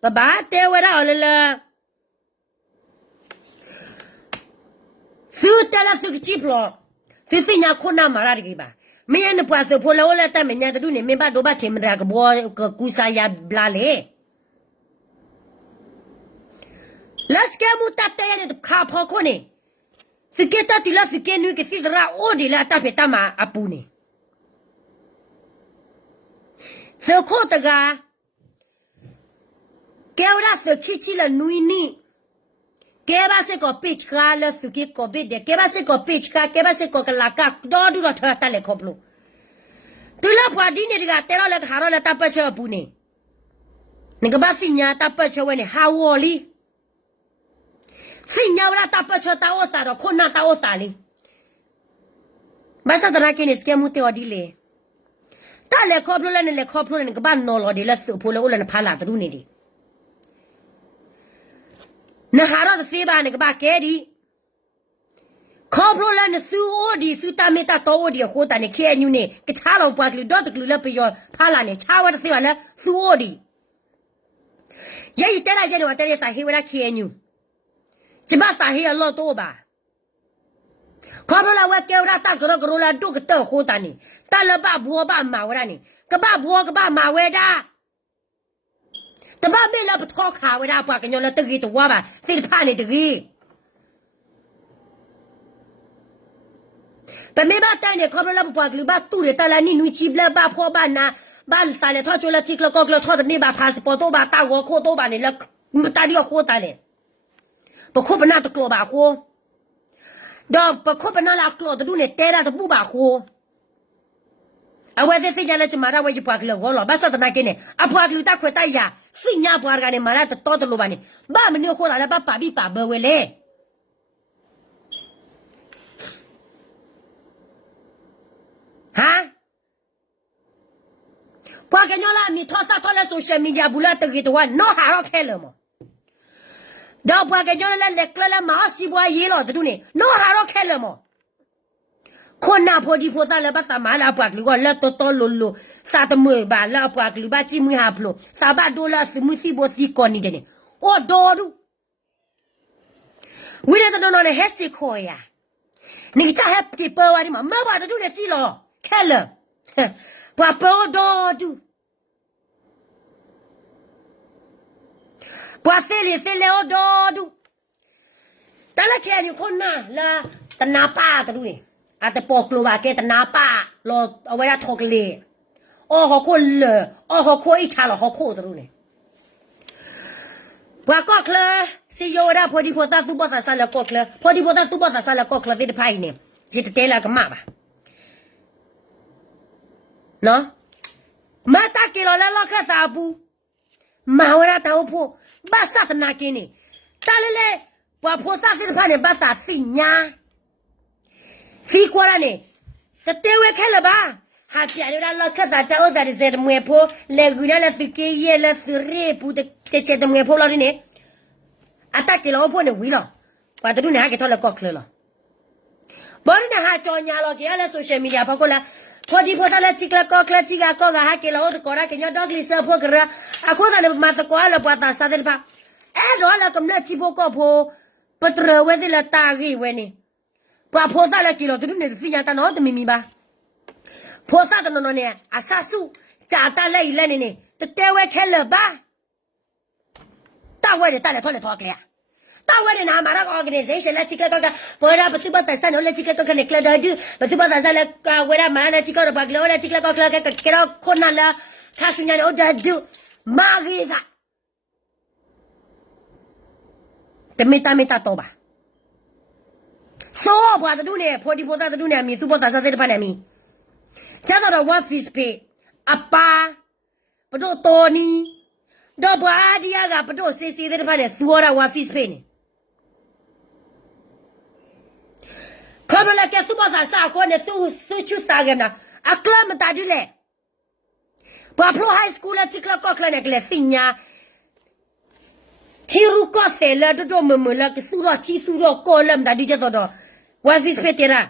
ပပတဲဝရအလလသူတလာစုကြည့်ဖလောသူစညာခုနာမာရတကြီးပါမင်းနပွားစဖိုလောလဲတမညာတူနေမင်းဘဒိုဘထေမဒရာကဘောကူစာယာဘလာလေလက်စကမူတတဲရတဲ့ခါဖော်ခုနေစကေတတူလာစကေနူကစီဒရာအိုဒီလာတဖေတမအပူနေစခိုတကကဲဝရစခိချီလနူနီကဲဘာစကောပိချကာလစကေကိုဘိဒကဲဘာစကောပိချကာကဲဘာစကောကလာကဒေါ်ဒူရထတလေခေါပလူတူလာဖွာဒီနေတကတဲရလက်ခါရလက်တပတ်ချပူနေငကဘာစညာတပတ်ချဝဲနေဟာဝော်လီစညာဝရတပတ်ချတာဝစာတော့ခုနတာဝစာလီဘာသာတရာကင်းစကမှုတေော်ဒီလေတာလေခေါပလူလည်းလေခေါပလူလည်းကဘာနော်လော်ဒီလက်စုဖိုးလို့လည်းဖာလာတူနေဒီနဟာရသေဘာနေကဘာကဲဒီခေါပလူလည်းစူအိုဒီစူတာမီတာတော့ဒီဟိုတန်နေခဲညူနေကချားတော့ပွားကလူတော့တကလူလည်းပြောဖာလာနေချာဝတ်သေဘာလည်းစူအိုဒီရဲ့တဲလာကျတော့တဲရစာဟေဝရခဲညူကျမစာဟေလောတော့ပါခေါပလာဝဲကဲဝရတာကရကရလာတုကတော့ဟိုတန်နေတလဘဘောဘမာဝရနေကဘဘောကဘမာဝဲတာတဘမေလပထောခါဝဲတာပွားကညောလတကြီးတော့ပါစိတ်ဖာနေတကြီးပမေဘတိုင်နေခေါပလာပွားကလူဘတူရတလာနီနူချီဘလဘဖောဘနာဘာလစာလေထောချိုလတိကလကောကလထောတဲ့နေဘာ passport တော့ဘာတာဝခိုတော့ဘာနေလတာဒီခိုတာလေပခုပနာတကလောပါခိုတော့ပခုပနာလာကလောတူနေတဲတာတပူပါခိုအဝဲစစ်ကြလဲချမာရဝဲချပွားကလောကောလောဘာစတနာကင်းနေအပွားကလူတခွေတိုက်ရစညာပွားကနေမာရတတော်တလို့ပါနေဘာမနေခိုတာလဲဘာပါပြီးပါဘဝဲလေဟာပွားကညောလာမီထောစာထောလဲဆိုရှယ်မီဒီယာဘူးလာတကြီးတော့နော်ဟာရောခဲလောမတော့ပွားကညောလာလက်ကလမာစီပွားရေးလို့တူနေနော်ဟာရောခဲလောမခွန်နာဖို့ဒီဖို့သားလည်းပတ်သမလာပွားကလူကလက်တော်တော်လို့လို့စာတမွေပါလာပွားကလူပါချိမွေဟာဖလို့စာဘဒိုလာစမူစီဘောစီကောနီတဲ့အိုဒေါ်ဒူဝိရတတော်နဲ့ဟက်စီခေါ်ရနေချဟပ်တီပေါ်ဝါဒီမဘာတူနေကြည့်လို့ခဲလပွားပေါ်ဒေါ်ဒူပွားဆေးလေအော်ဒေါ်ဒူတလခဲညခွန်နာလာတနာပါတူနေအတပေါ်ကလိုပါကဲတနာပါလောအဝဲရထောက်လေအော်ဟခုလေအော်ဟခုအိချာလောဟခုတူနေဘွာကောကလစီယိုရာဖိုဒီဖိုသာသူပတ်ဆာလကောကလဖိုဒီဖိုသာသူပတ်ဆာလကောကလတဲ့ဖိုင်နေရစ်တဲလာကမပါနော်မတာကီလောလာခဆာဘူးမဝရတောဖို့ဘာသာတနာကင်းနေတလလေဘွာဖိုသာစစ်ဖာနေဘာသာစညာဖီကွာရနေတတဲဝဲခဲလပါဟာပြရလာခတာတောဒါဇက်မွေဖိုလေဂူနာလက်စကေယလက်စရေပူတဲ့ချက်တဲ့မွေဖိုလာနေအတက်ကီလောဖို့နေဝီလောဘာတူနေဟာကထောလက်ကောက်ခလလောဘောရနေဟာကြောညာလောကရလက်ဆိုရှယ်မီဒီယာဖကောလာဖိုဒီဖိုတာလက်ချီကလကောကလချီကကောကဟာကီလောဒကောရာကညဒေါဂလီဆာဖိုကရအခုဒါနေမတ်ကောလာပွားတာစာတဲ့ပါအဲတော့လာကမလက်ချီဖိုကောဖိုပတရဝဲဒီလာတာဂီဝဲနေပွာဖိုးစားလက်ကီလိုတူနေစီညာတနော်တမီမီပါဖိုးစားတနော်နေအဆဆုဂျာတလဲလဲနေတတဲဝဲခဲလပါတာဝဲတက်လေထောလေထောကလေတာဝဲနေနာမာရာ organization လက်ချီကတော့ဘောရာပစီပတ်ဆန်လက်ချီကတော့ကနေကလဒါဒူပစီပတ်ဆန်လက်ကဝဲရာမာလက်ချီကတော့ဘာကလောလက်ချီကတော့ကလကကေရောခွန်နာလာခါစညာအိုဒါဒူမာဂီသာတမီတာတော့ပါဆိုဘာတူနေဖိုဒီဖိုတာတူနေမီသူဘောတာစားတဲ့ဖာနေမီကျတော့ဝတ်ဖစ်ပေအပါပဒိုတိုနီဒေါ်ဘာဒီယာကပဒိုစီစီတဲ့ဖာနေသူရဝတ်ဖစ်ပေနေခေါ်လာကစူဘာစာခေါ်နေသူချူတာကနာအကလမတာဒီလေဘာပလိုဟိုင်စကူးလာတိကလကောကလနေကလေစညာ Tiru kose la do memela ke sura chi sura kolam da dije to do. Was is petera.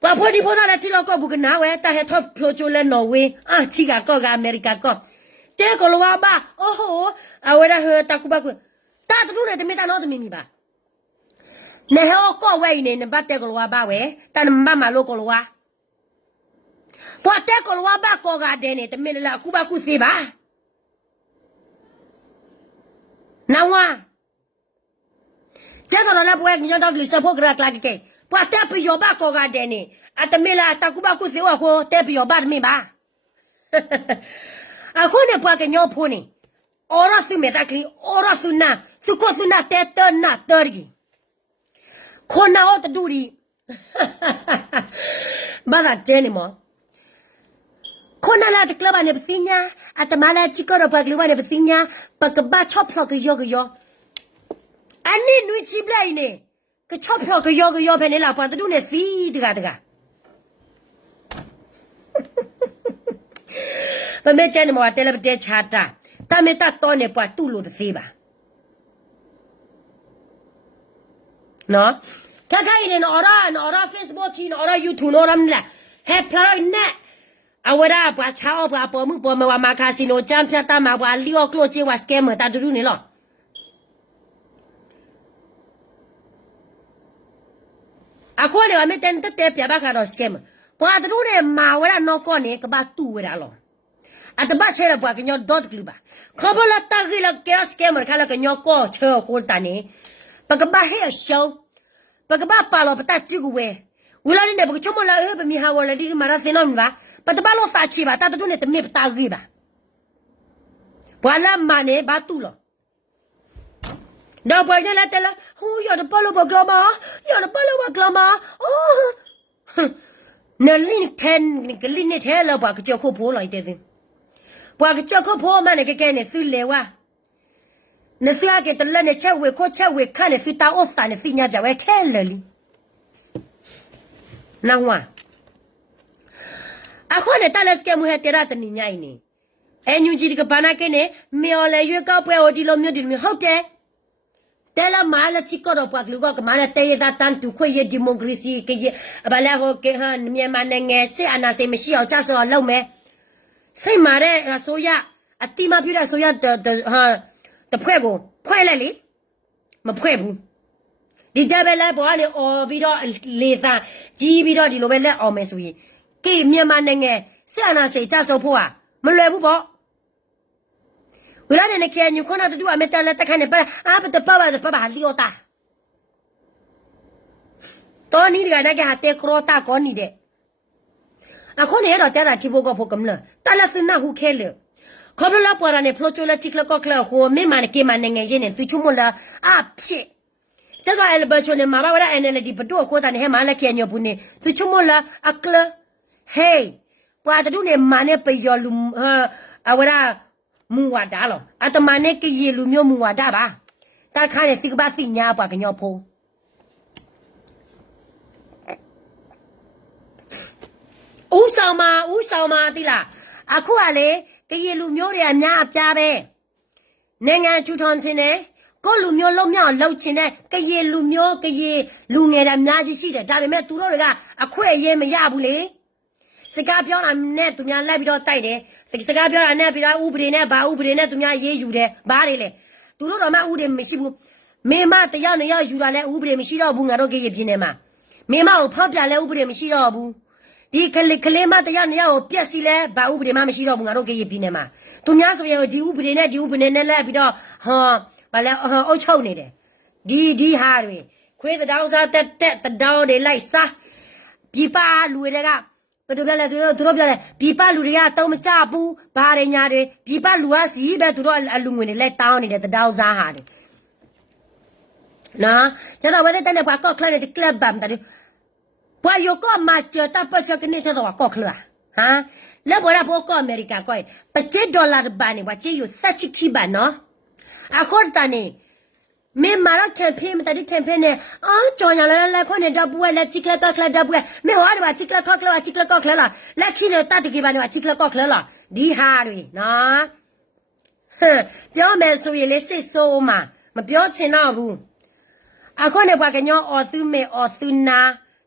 Pa podi poda la ti lo ko bu na we ta he top plojo le Norway. Ah chi ga ko ga America ko. Te ko lo wa ba. Oh awera he ta ku ba ku. Ta tu le de me ta no de mi ba. Ne he o ko we ne ne ba te ko lo wa ba we. Ta ne ma ma lo ko lo wa. Pa te ko lo wa ba ko ga de ne te me la ku ba ku se ba. Nawa. Jangan lah buat ni jangan gelisah program lagi ke. Buat tapi joba kau ada ni. Atau mila tak kuba aku sewa aku tapi joba ni ba. Aku ni buat ke nyopo ni. Orang su metakli, orang su na, suko su na tete na tergi. Kau na ot duri. Bada jeni mo. Kau na lah tekla bani bersinya. Atau malah cikar apa keluar bani bersinya. Pakai bacop lo ke yo. Ani nui cibla ini. Ke chop lo ke yo pene la pada tu ne si tega. Pemecan mo atela bete chata. Ta meta tone pa tu lo de si ba. No? Kakak ini ora Facebook ini ora YouTube ora mla. Happy ne. Awara pa chao pa po mu po ma wa ma casino champion ta ma wa lio klo che wa scam ta du ni lo. Ako le wa me ten te pya ba ka ro scam. Pa du ne ma wa ra no ko ne ka ba tu wa ra lo. At ba che ra pa ke nyo dot klu ba. Ko ba la ta gi la ke scam ka la ke nyo ko che ho ta ni. Pa ka ba he show. Pa ka ba pa lo pa ta chi gu we. Wala ni ne ba chomo la e ba mi ha wa la di ma ra se no mi ba. But the balo sachi ba ta tu ne te me ta gi ba. Wala mane ba tu lo. No boy ne la tela. Hu yo de balo ba glama. Yo de balo ba glama. Oh. Ne lin ten ni ke lin ne the la ba ke jo ko po lo ite sin. Ba ke jo ko po ma ne ke ne su le wa. Ne su ya ke te le ne che we ko che we kan ne su ta o sa ne si nya bia we the le li. Na wa. Ako ne talas ke muhe tera tani nyai ni. Enyu ji ke bana ke ne me ole yue ka pwe o di lo myo di loဟုတ်တယ် Tela mala chiko ro pa glu ko ke mala te ye da tan tu khwe ye democracy ke ye ba la ho ke ha မြန်မာနိုင်ငံစစ်အာဏာရှင်မရှိအောင်ကြဆိုလုပ်မယ်စိတ်မာတဲ့အစိုးရအတိမပြတဲ့အစိုးရဟာတဖွဲ့ကိုဖွဲ့လိုက်လေမဖွဲ့ဘူးဒီကြပဲလဲဘောကနေအော်ပြီးတော့လေသာကြီးပြီးတော့ဒီလိုပဲလက်အောင်မယ်ဆိုရင်ကေမြန်မာနိုင်ငံစစ်အာဏာရှင်ကြဆိုဖို့ဟာမလွယ်ဘူးပေါ့ဝလာနေကေညခုနတူအမေတလက်တခနဲ့ပါအပတပပါလီယိုတာတော်နီးကလည်းကဟာတေကရောတာကောနီတဲ့အခုနေတော့တဲ့တာဒီဘကဖို့ကမလားတလစနာဟုခဲလေခေါပလာပေါ်ရနေဖလိုချိုလက်တိကလကောကလဟိုမေမန်ကေမနိုင်ငံချင်းနေသူချုံမလာအဖြစ်ကျကအဲ့ဘချိုနေမှာပါဝရ NLD ဘတော့ကိုတာနေဟဲမှာလက်ခဲညဘူးနေသူချုံမလာအကလဟေးပွာတတူနေမာနေပယောလူအဝရမူဝါဒါလောအတမနဲ့ကရေလူမျိုးမူဝါဒါပါတာခါနဲ့စိကပါစိညာပွားကညောဖိုးဦးဆောင်မတိလားအခုကလေကရေလူမျိုးတွေအများအပြားပဲနိုင်ငံထူထောင်ခြင်းနဲ့ကိုလူမျိုးလုံးမြောက်လှုပ်ခြင်းနဲ့ကရေလူမျိုးကရေလူငယ်တွေအများကြီးရှိတယ်ဒါပေမဲ့သူတို့တွေကအခွင့်အရေးမရဘူးလေစကားပြောတာနဲ့သူများလိုက်ပြီးတော့တိုက်တယ်စကားပြောတာနဲ့ပြီးတော့ဥပဒေနဲ့ဘာဥပဒေနဲ့သူများရေးယူတယ်ဘာတွေလဲသူတို့တော့မှဥပဒေမရှိဘူးမေမတရားနဲ့ယူတာလဲဥပဒေမရှိတော့ဘူးငါတို့ကရေပြင်းနေမှာမေမကိုဖောက်ပြလဲဥပဒေမရှိတော့ဘူးဒီကလေးမတရားနဲ့ကိုပြက်စီလဲဘာဥပဒေမှမရှိတော့ဘူးငါတို့ကရေပြင်းနေမှာသူများဆိုရင်ဒီဥပဒေနဲ့လက်ပြီးတော့ဘာလဲအုတ်ချုပ်နေတယ်ဒီဟာတွေခွေးတောင်စားတက်တောင်တွေလိုက်စားပြပါလူတွေကဘယ်လိုလဲသူတို့ပြောတယ်ဒီပလူတွေကတောင်းမကြဘူးဘာတွေညာတွေဒီပလူကစီပဲသူတို့အလူငွေတွေလက်တောင်းနေတဲ့တောင်းစားဟာတွေနော်ကျွန်တော်ဝယ်တဲ့တဲ့ကော့ခလနဲ့ကလပ်ဘမ်တဲ့ပွာယိုကောမချတာပချက်ကနေတော့ကော့ခလဟာလက်ဘောရဖို့ကောအမေရိကကောပကျ$ဘာနေဝချေယူစချခိဘာနော်အခုတန်နေမေမာရကမ်ပိန်းမတဒီကမ်ပိန်းနဲ့ကြော်ရလဲခွနဲ့တော့ပွဲလက်ချစ်ကလကော့ခလတော့ပွဲမေဟောရပါချစ်ကလကော့ခလလာလက်ခိနဲ့တတ်ကိဘာနေချစ်ကလကော့ခလလာဒီဟာတွေနော်ပြောမယ်ဆိုရင်လေစစ်ဆိုးမှာ မပြောချင်တော့ဘူးအခုနဲ့ဘာကညောအော်သူမေအော်သူနာ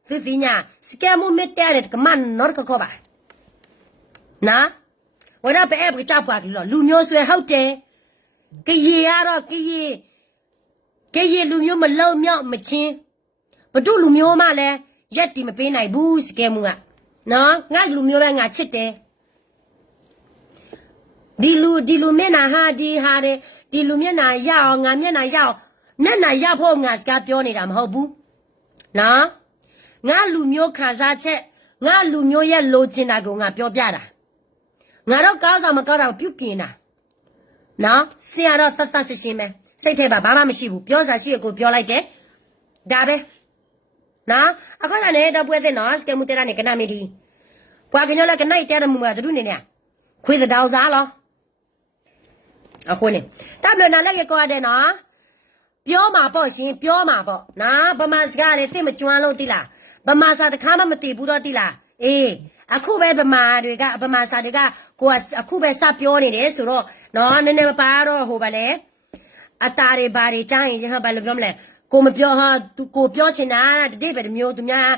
သူစီညာစကဲမှုမတဲတဲ့ကမန်နော်ကခေါ်ပါနာဝရပဲအပချပ်ပွားကလောလူမျိုးဆွဲဟုတ်တယ်ကရေရတော့ကရေလူမျိုးမလုံမြောက်မချင်းဘဒုလူမျိုးမှလည်းရက်တီမပေးနိုင်ဘူးစကဲမှုကနော်ငါလူမျိုးပဲငါချစ်တယ်ဒီလူမျက်နှာဟာတဲ့ဒီလူမျက်နှာရအောင်ငါမျက်နှာရအောင်မျက်နှာရဖို့ငါစကားပြောနေတာမဟုတ်ဘူးနော်ငါလူမျိုးခါစားချက်ငါလူမျိုးရဲ့လိုချင်တာကိုငါပြောပြတာငါတော့ကောင်းဆောင်မကောင်းတာကိုပြုပြင်တာနော်ဆရာတော့သတ်ရှင်းပဲစိတ်ထဲမှာဘာမှမရှိဘူးပြောစားရှိရကိုပြောလိုက်တယ်ဒါပဲနော်အခုလည်းတော့ပွဲတဲ့နော်စကမှုတဲ့နေကနာမီဒီပွားကညောလည်းကနိုင်တဲ့မှုမှာတူနေနေခွေးတောင်စားလောအခုနေတပ်လို့နားလည်းရကောတဲ့နော်ပြောမှာပေါ့ရှင်ပြောမှာပေါ့နော်ဗမာစကားလည်းသိမကျွမ်းလို့တိလားဗမာစာတခါမှမသိဘူးတော့တိလားအေးအခုပဲဗမာစာတွေကကိုကအခုပဲစပြောနေတယ်ဆိုတော့နော်နည်းနည်းမပါတော့ဟိုပါလေအတားတွေဘာတွေကြားရင်ဟာဘာလို့ပြောမလဲကိုမပြောဟာသူကိုပြောချင်တာတတိပဲမျိုးသူများ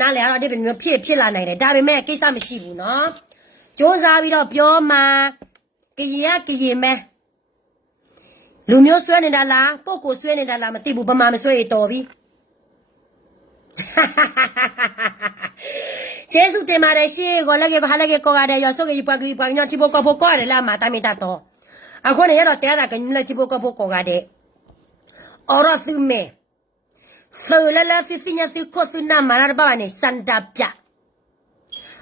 နားလေတော့တတိပဲမျိုးဖြစ်လာနိုင်တယ်ဒါပေမဲ့ကိစ္စမရှိဘူးနော်စ조사ပြီးတော့ပြောမှာကရေမဲလူမျိုးဆွဲနေတာလားပုတ်ကိုဆွဲနေတာလားမသိဘူးဗမာမဆွဲရတော်ပြီကျေးဇူးတင်ပါတယ်ရှင်ကိုလည်းကိုဟာလည်းကိုကတဲ့ရဆိုကပွားကလေးပွားညချဖို့ကဖို့ကောတယ်လားမတာမီတာတော့အခုနေရတော့တဲတာကညလည်းချဖို့ကဖို့ကောကတဲ့အော်ရသူမဲဆိုလာစီညာစီကိုစနာမာရဘာနေစန်တာပြ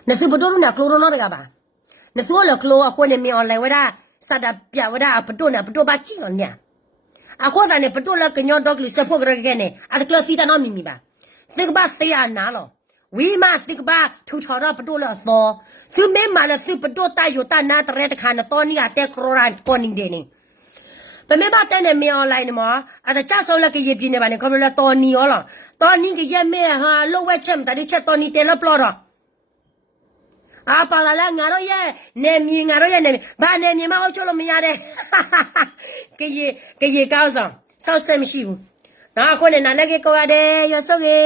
နစုဘဒိုနာကလိုရိုနာရကပါနစုလကလိုအခုနေမီအွန်လိုင်းဝဒါစတာပြဝဒါပတိုဘာချီနော်ညာအခုတည်းပတိုလကညောဒေါကလီစဖို့ရကနဲ့အတကလစီတာနော်မီမီပါသစ်ကဘာစေယာနာလောဝီမာသစ်ကဘာထူချော်တော့ပတိုလသောသူမဲမာလသူပတိုတာယိုတာနာတရဲတခါနတော်နီအတက်ခရိုရန်ကောနင်းဒေနေပမေဘာတဲ့နေမီအွန်လိုင်းမှာအတချဆောလကရေပြင်းနေပါနေခေါ်လို့တော်နီရောလားတော်နီကရမဲဟာလောဝဲချက်မတဒီချက်တော်နီတဲလပလောတော့အာပါလာလာငါတို့ရဲ့နေမြေဘာနေမြေမဟုတ်ချလို့မရတဲ့ကရေကောင်းဆောင်စောက်ဆက်မရှိဘူးနောက်ခုနဲ့နားလည်းကောရတယ်ရစောကေ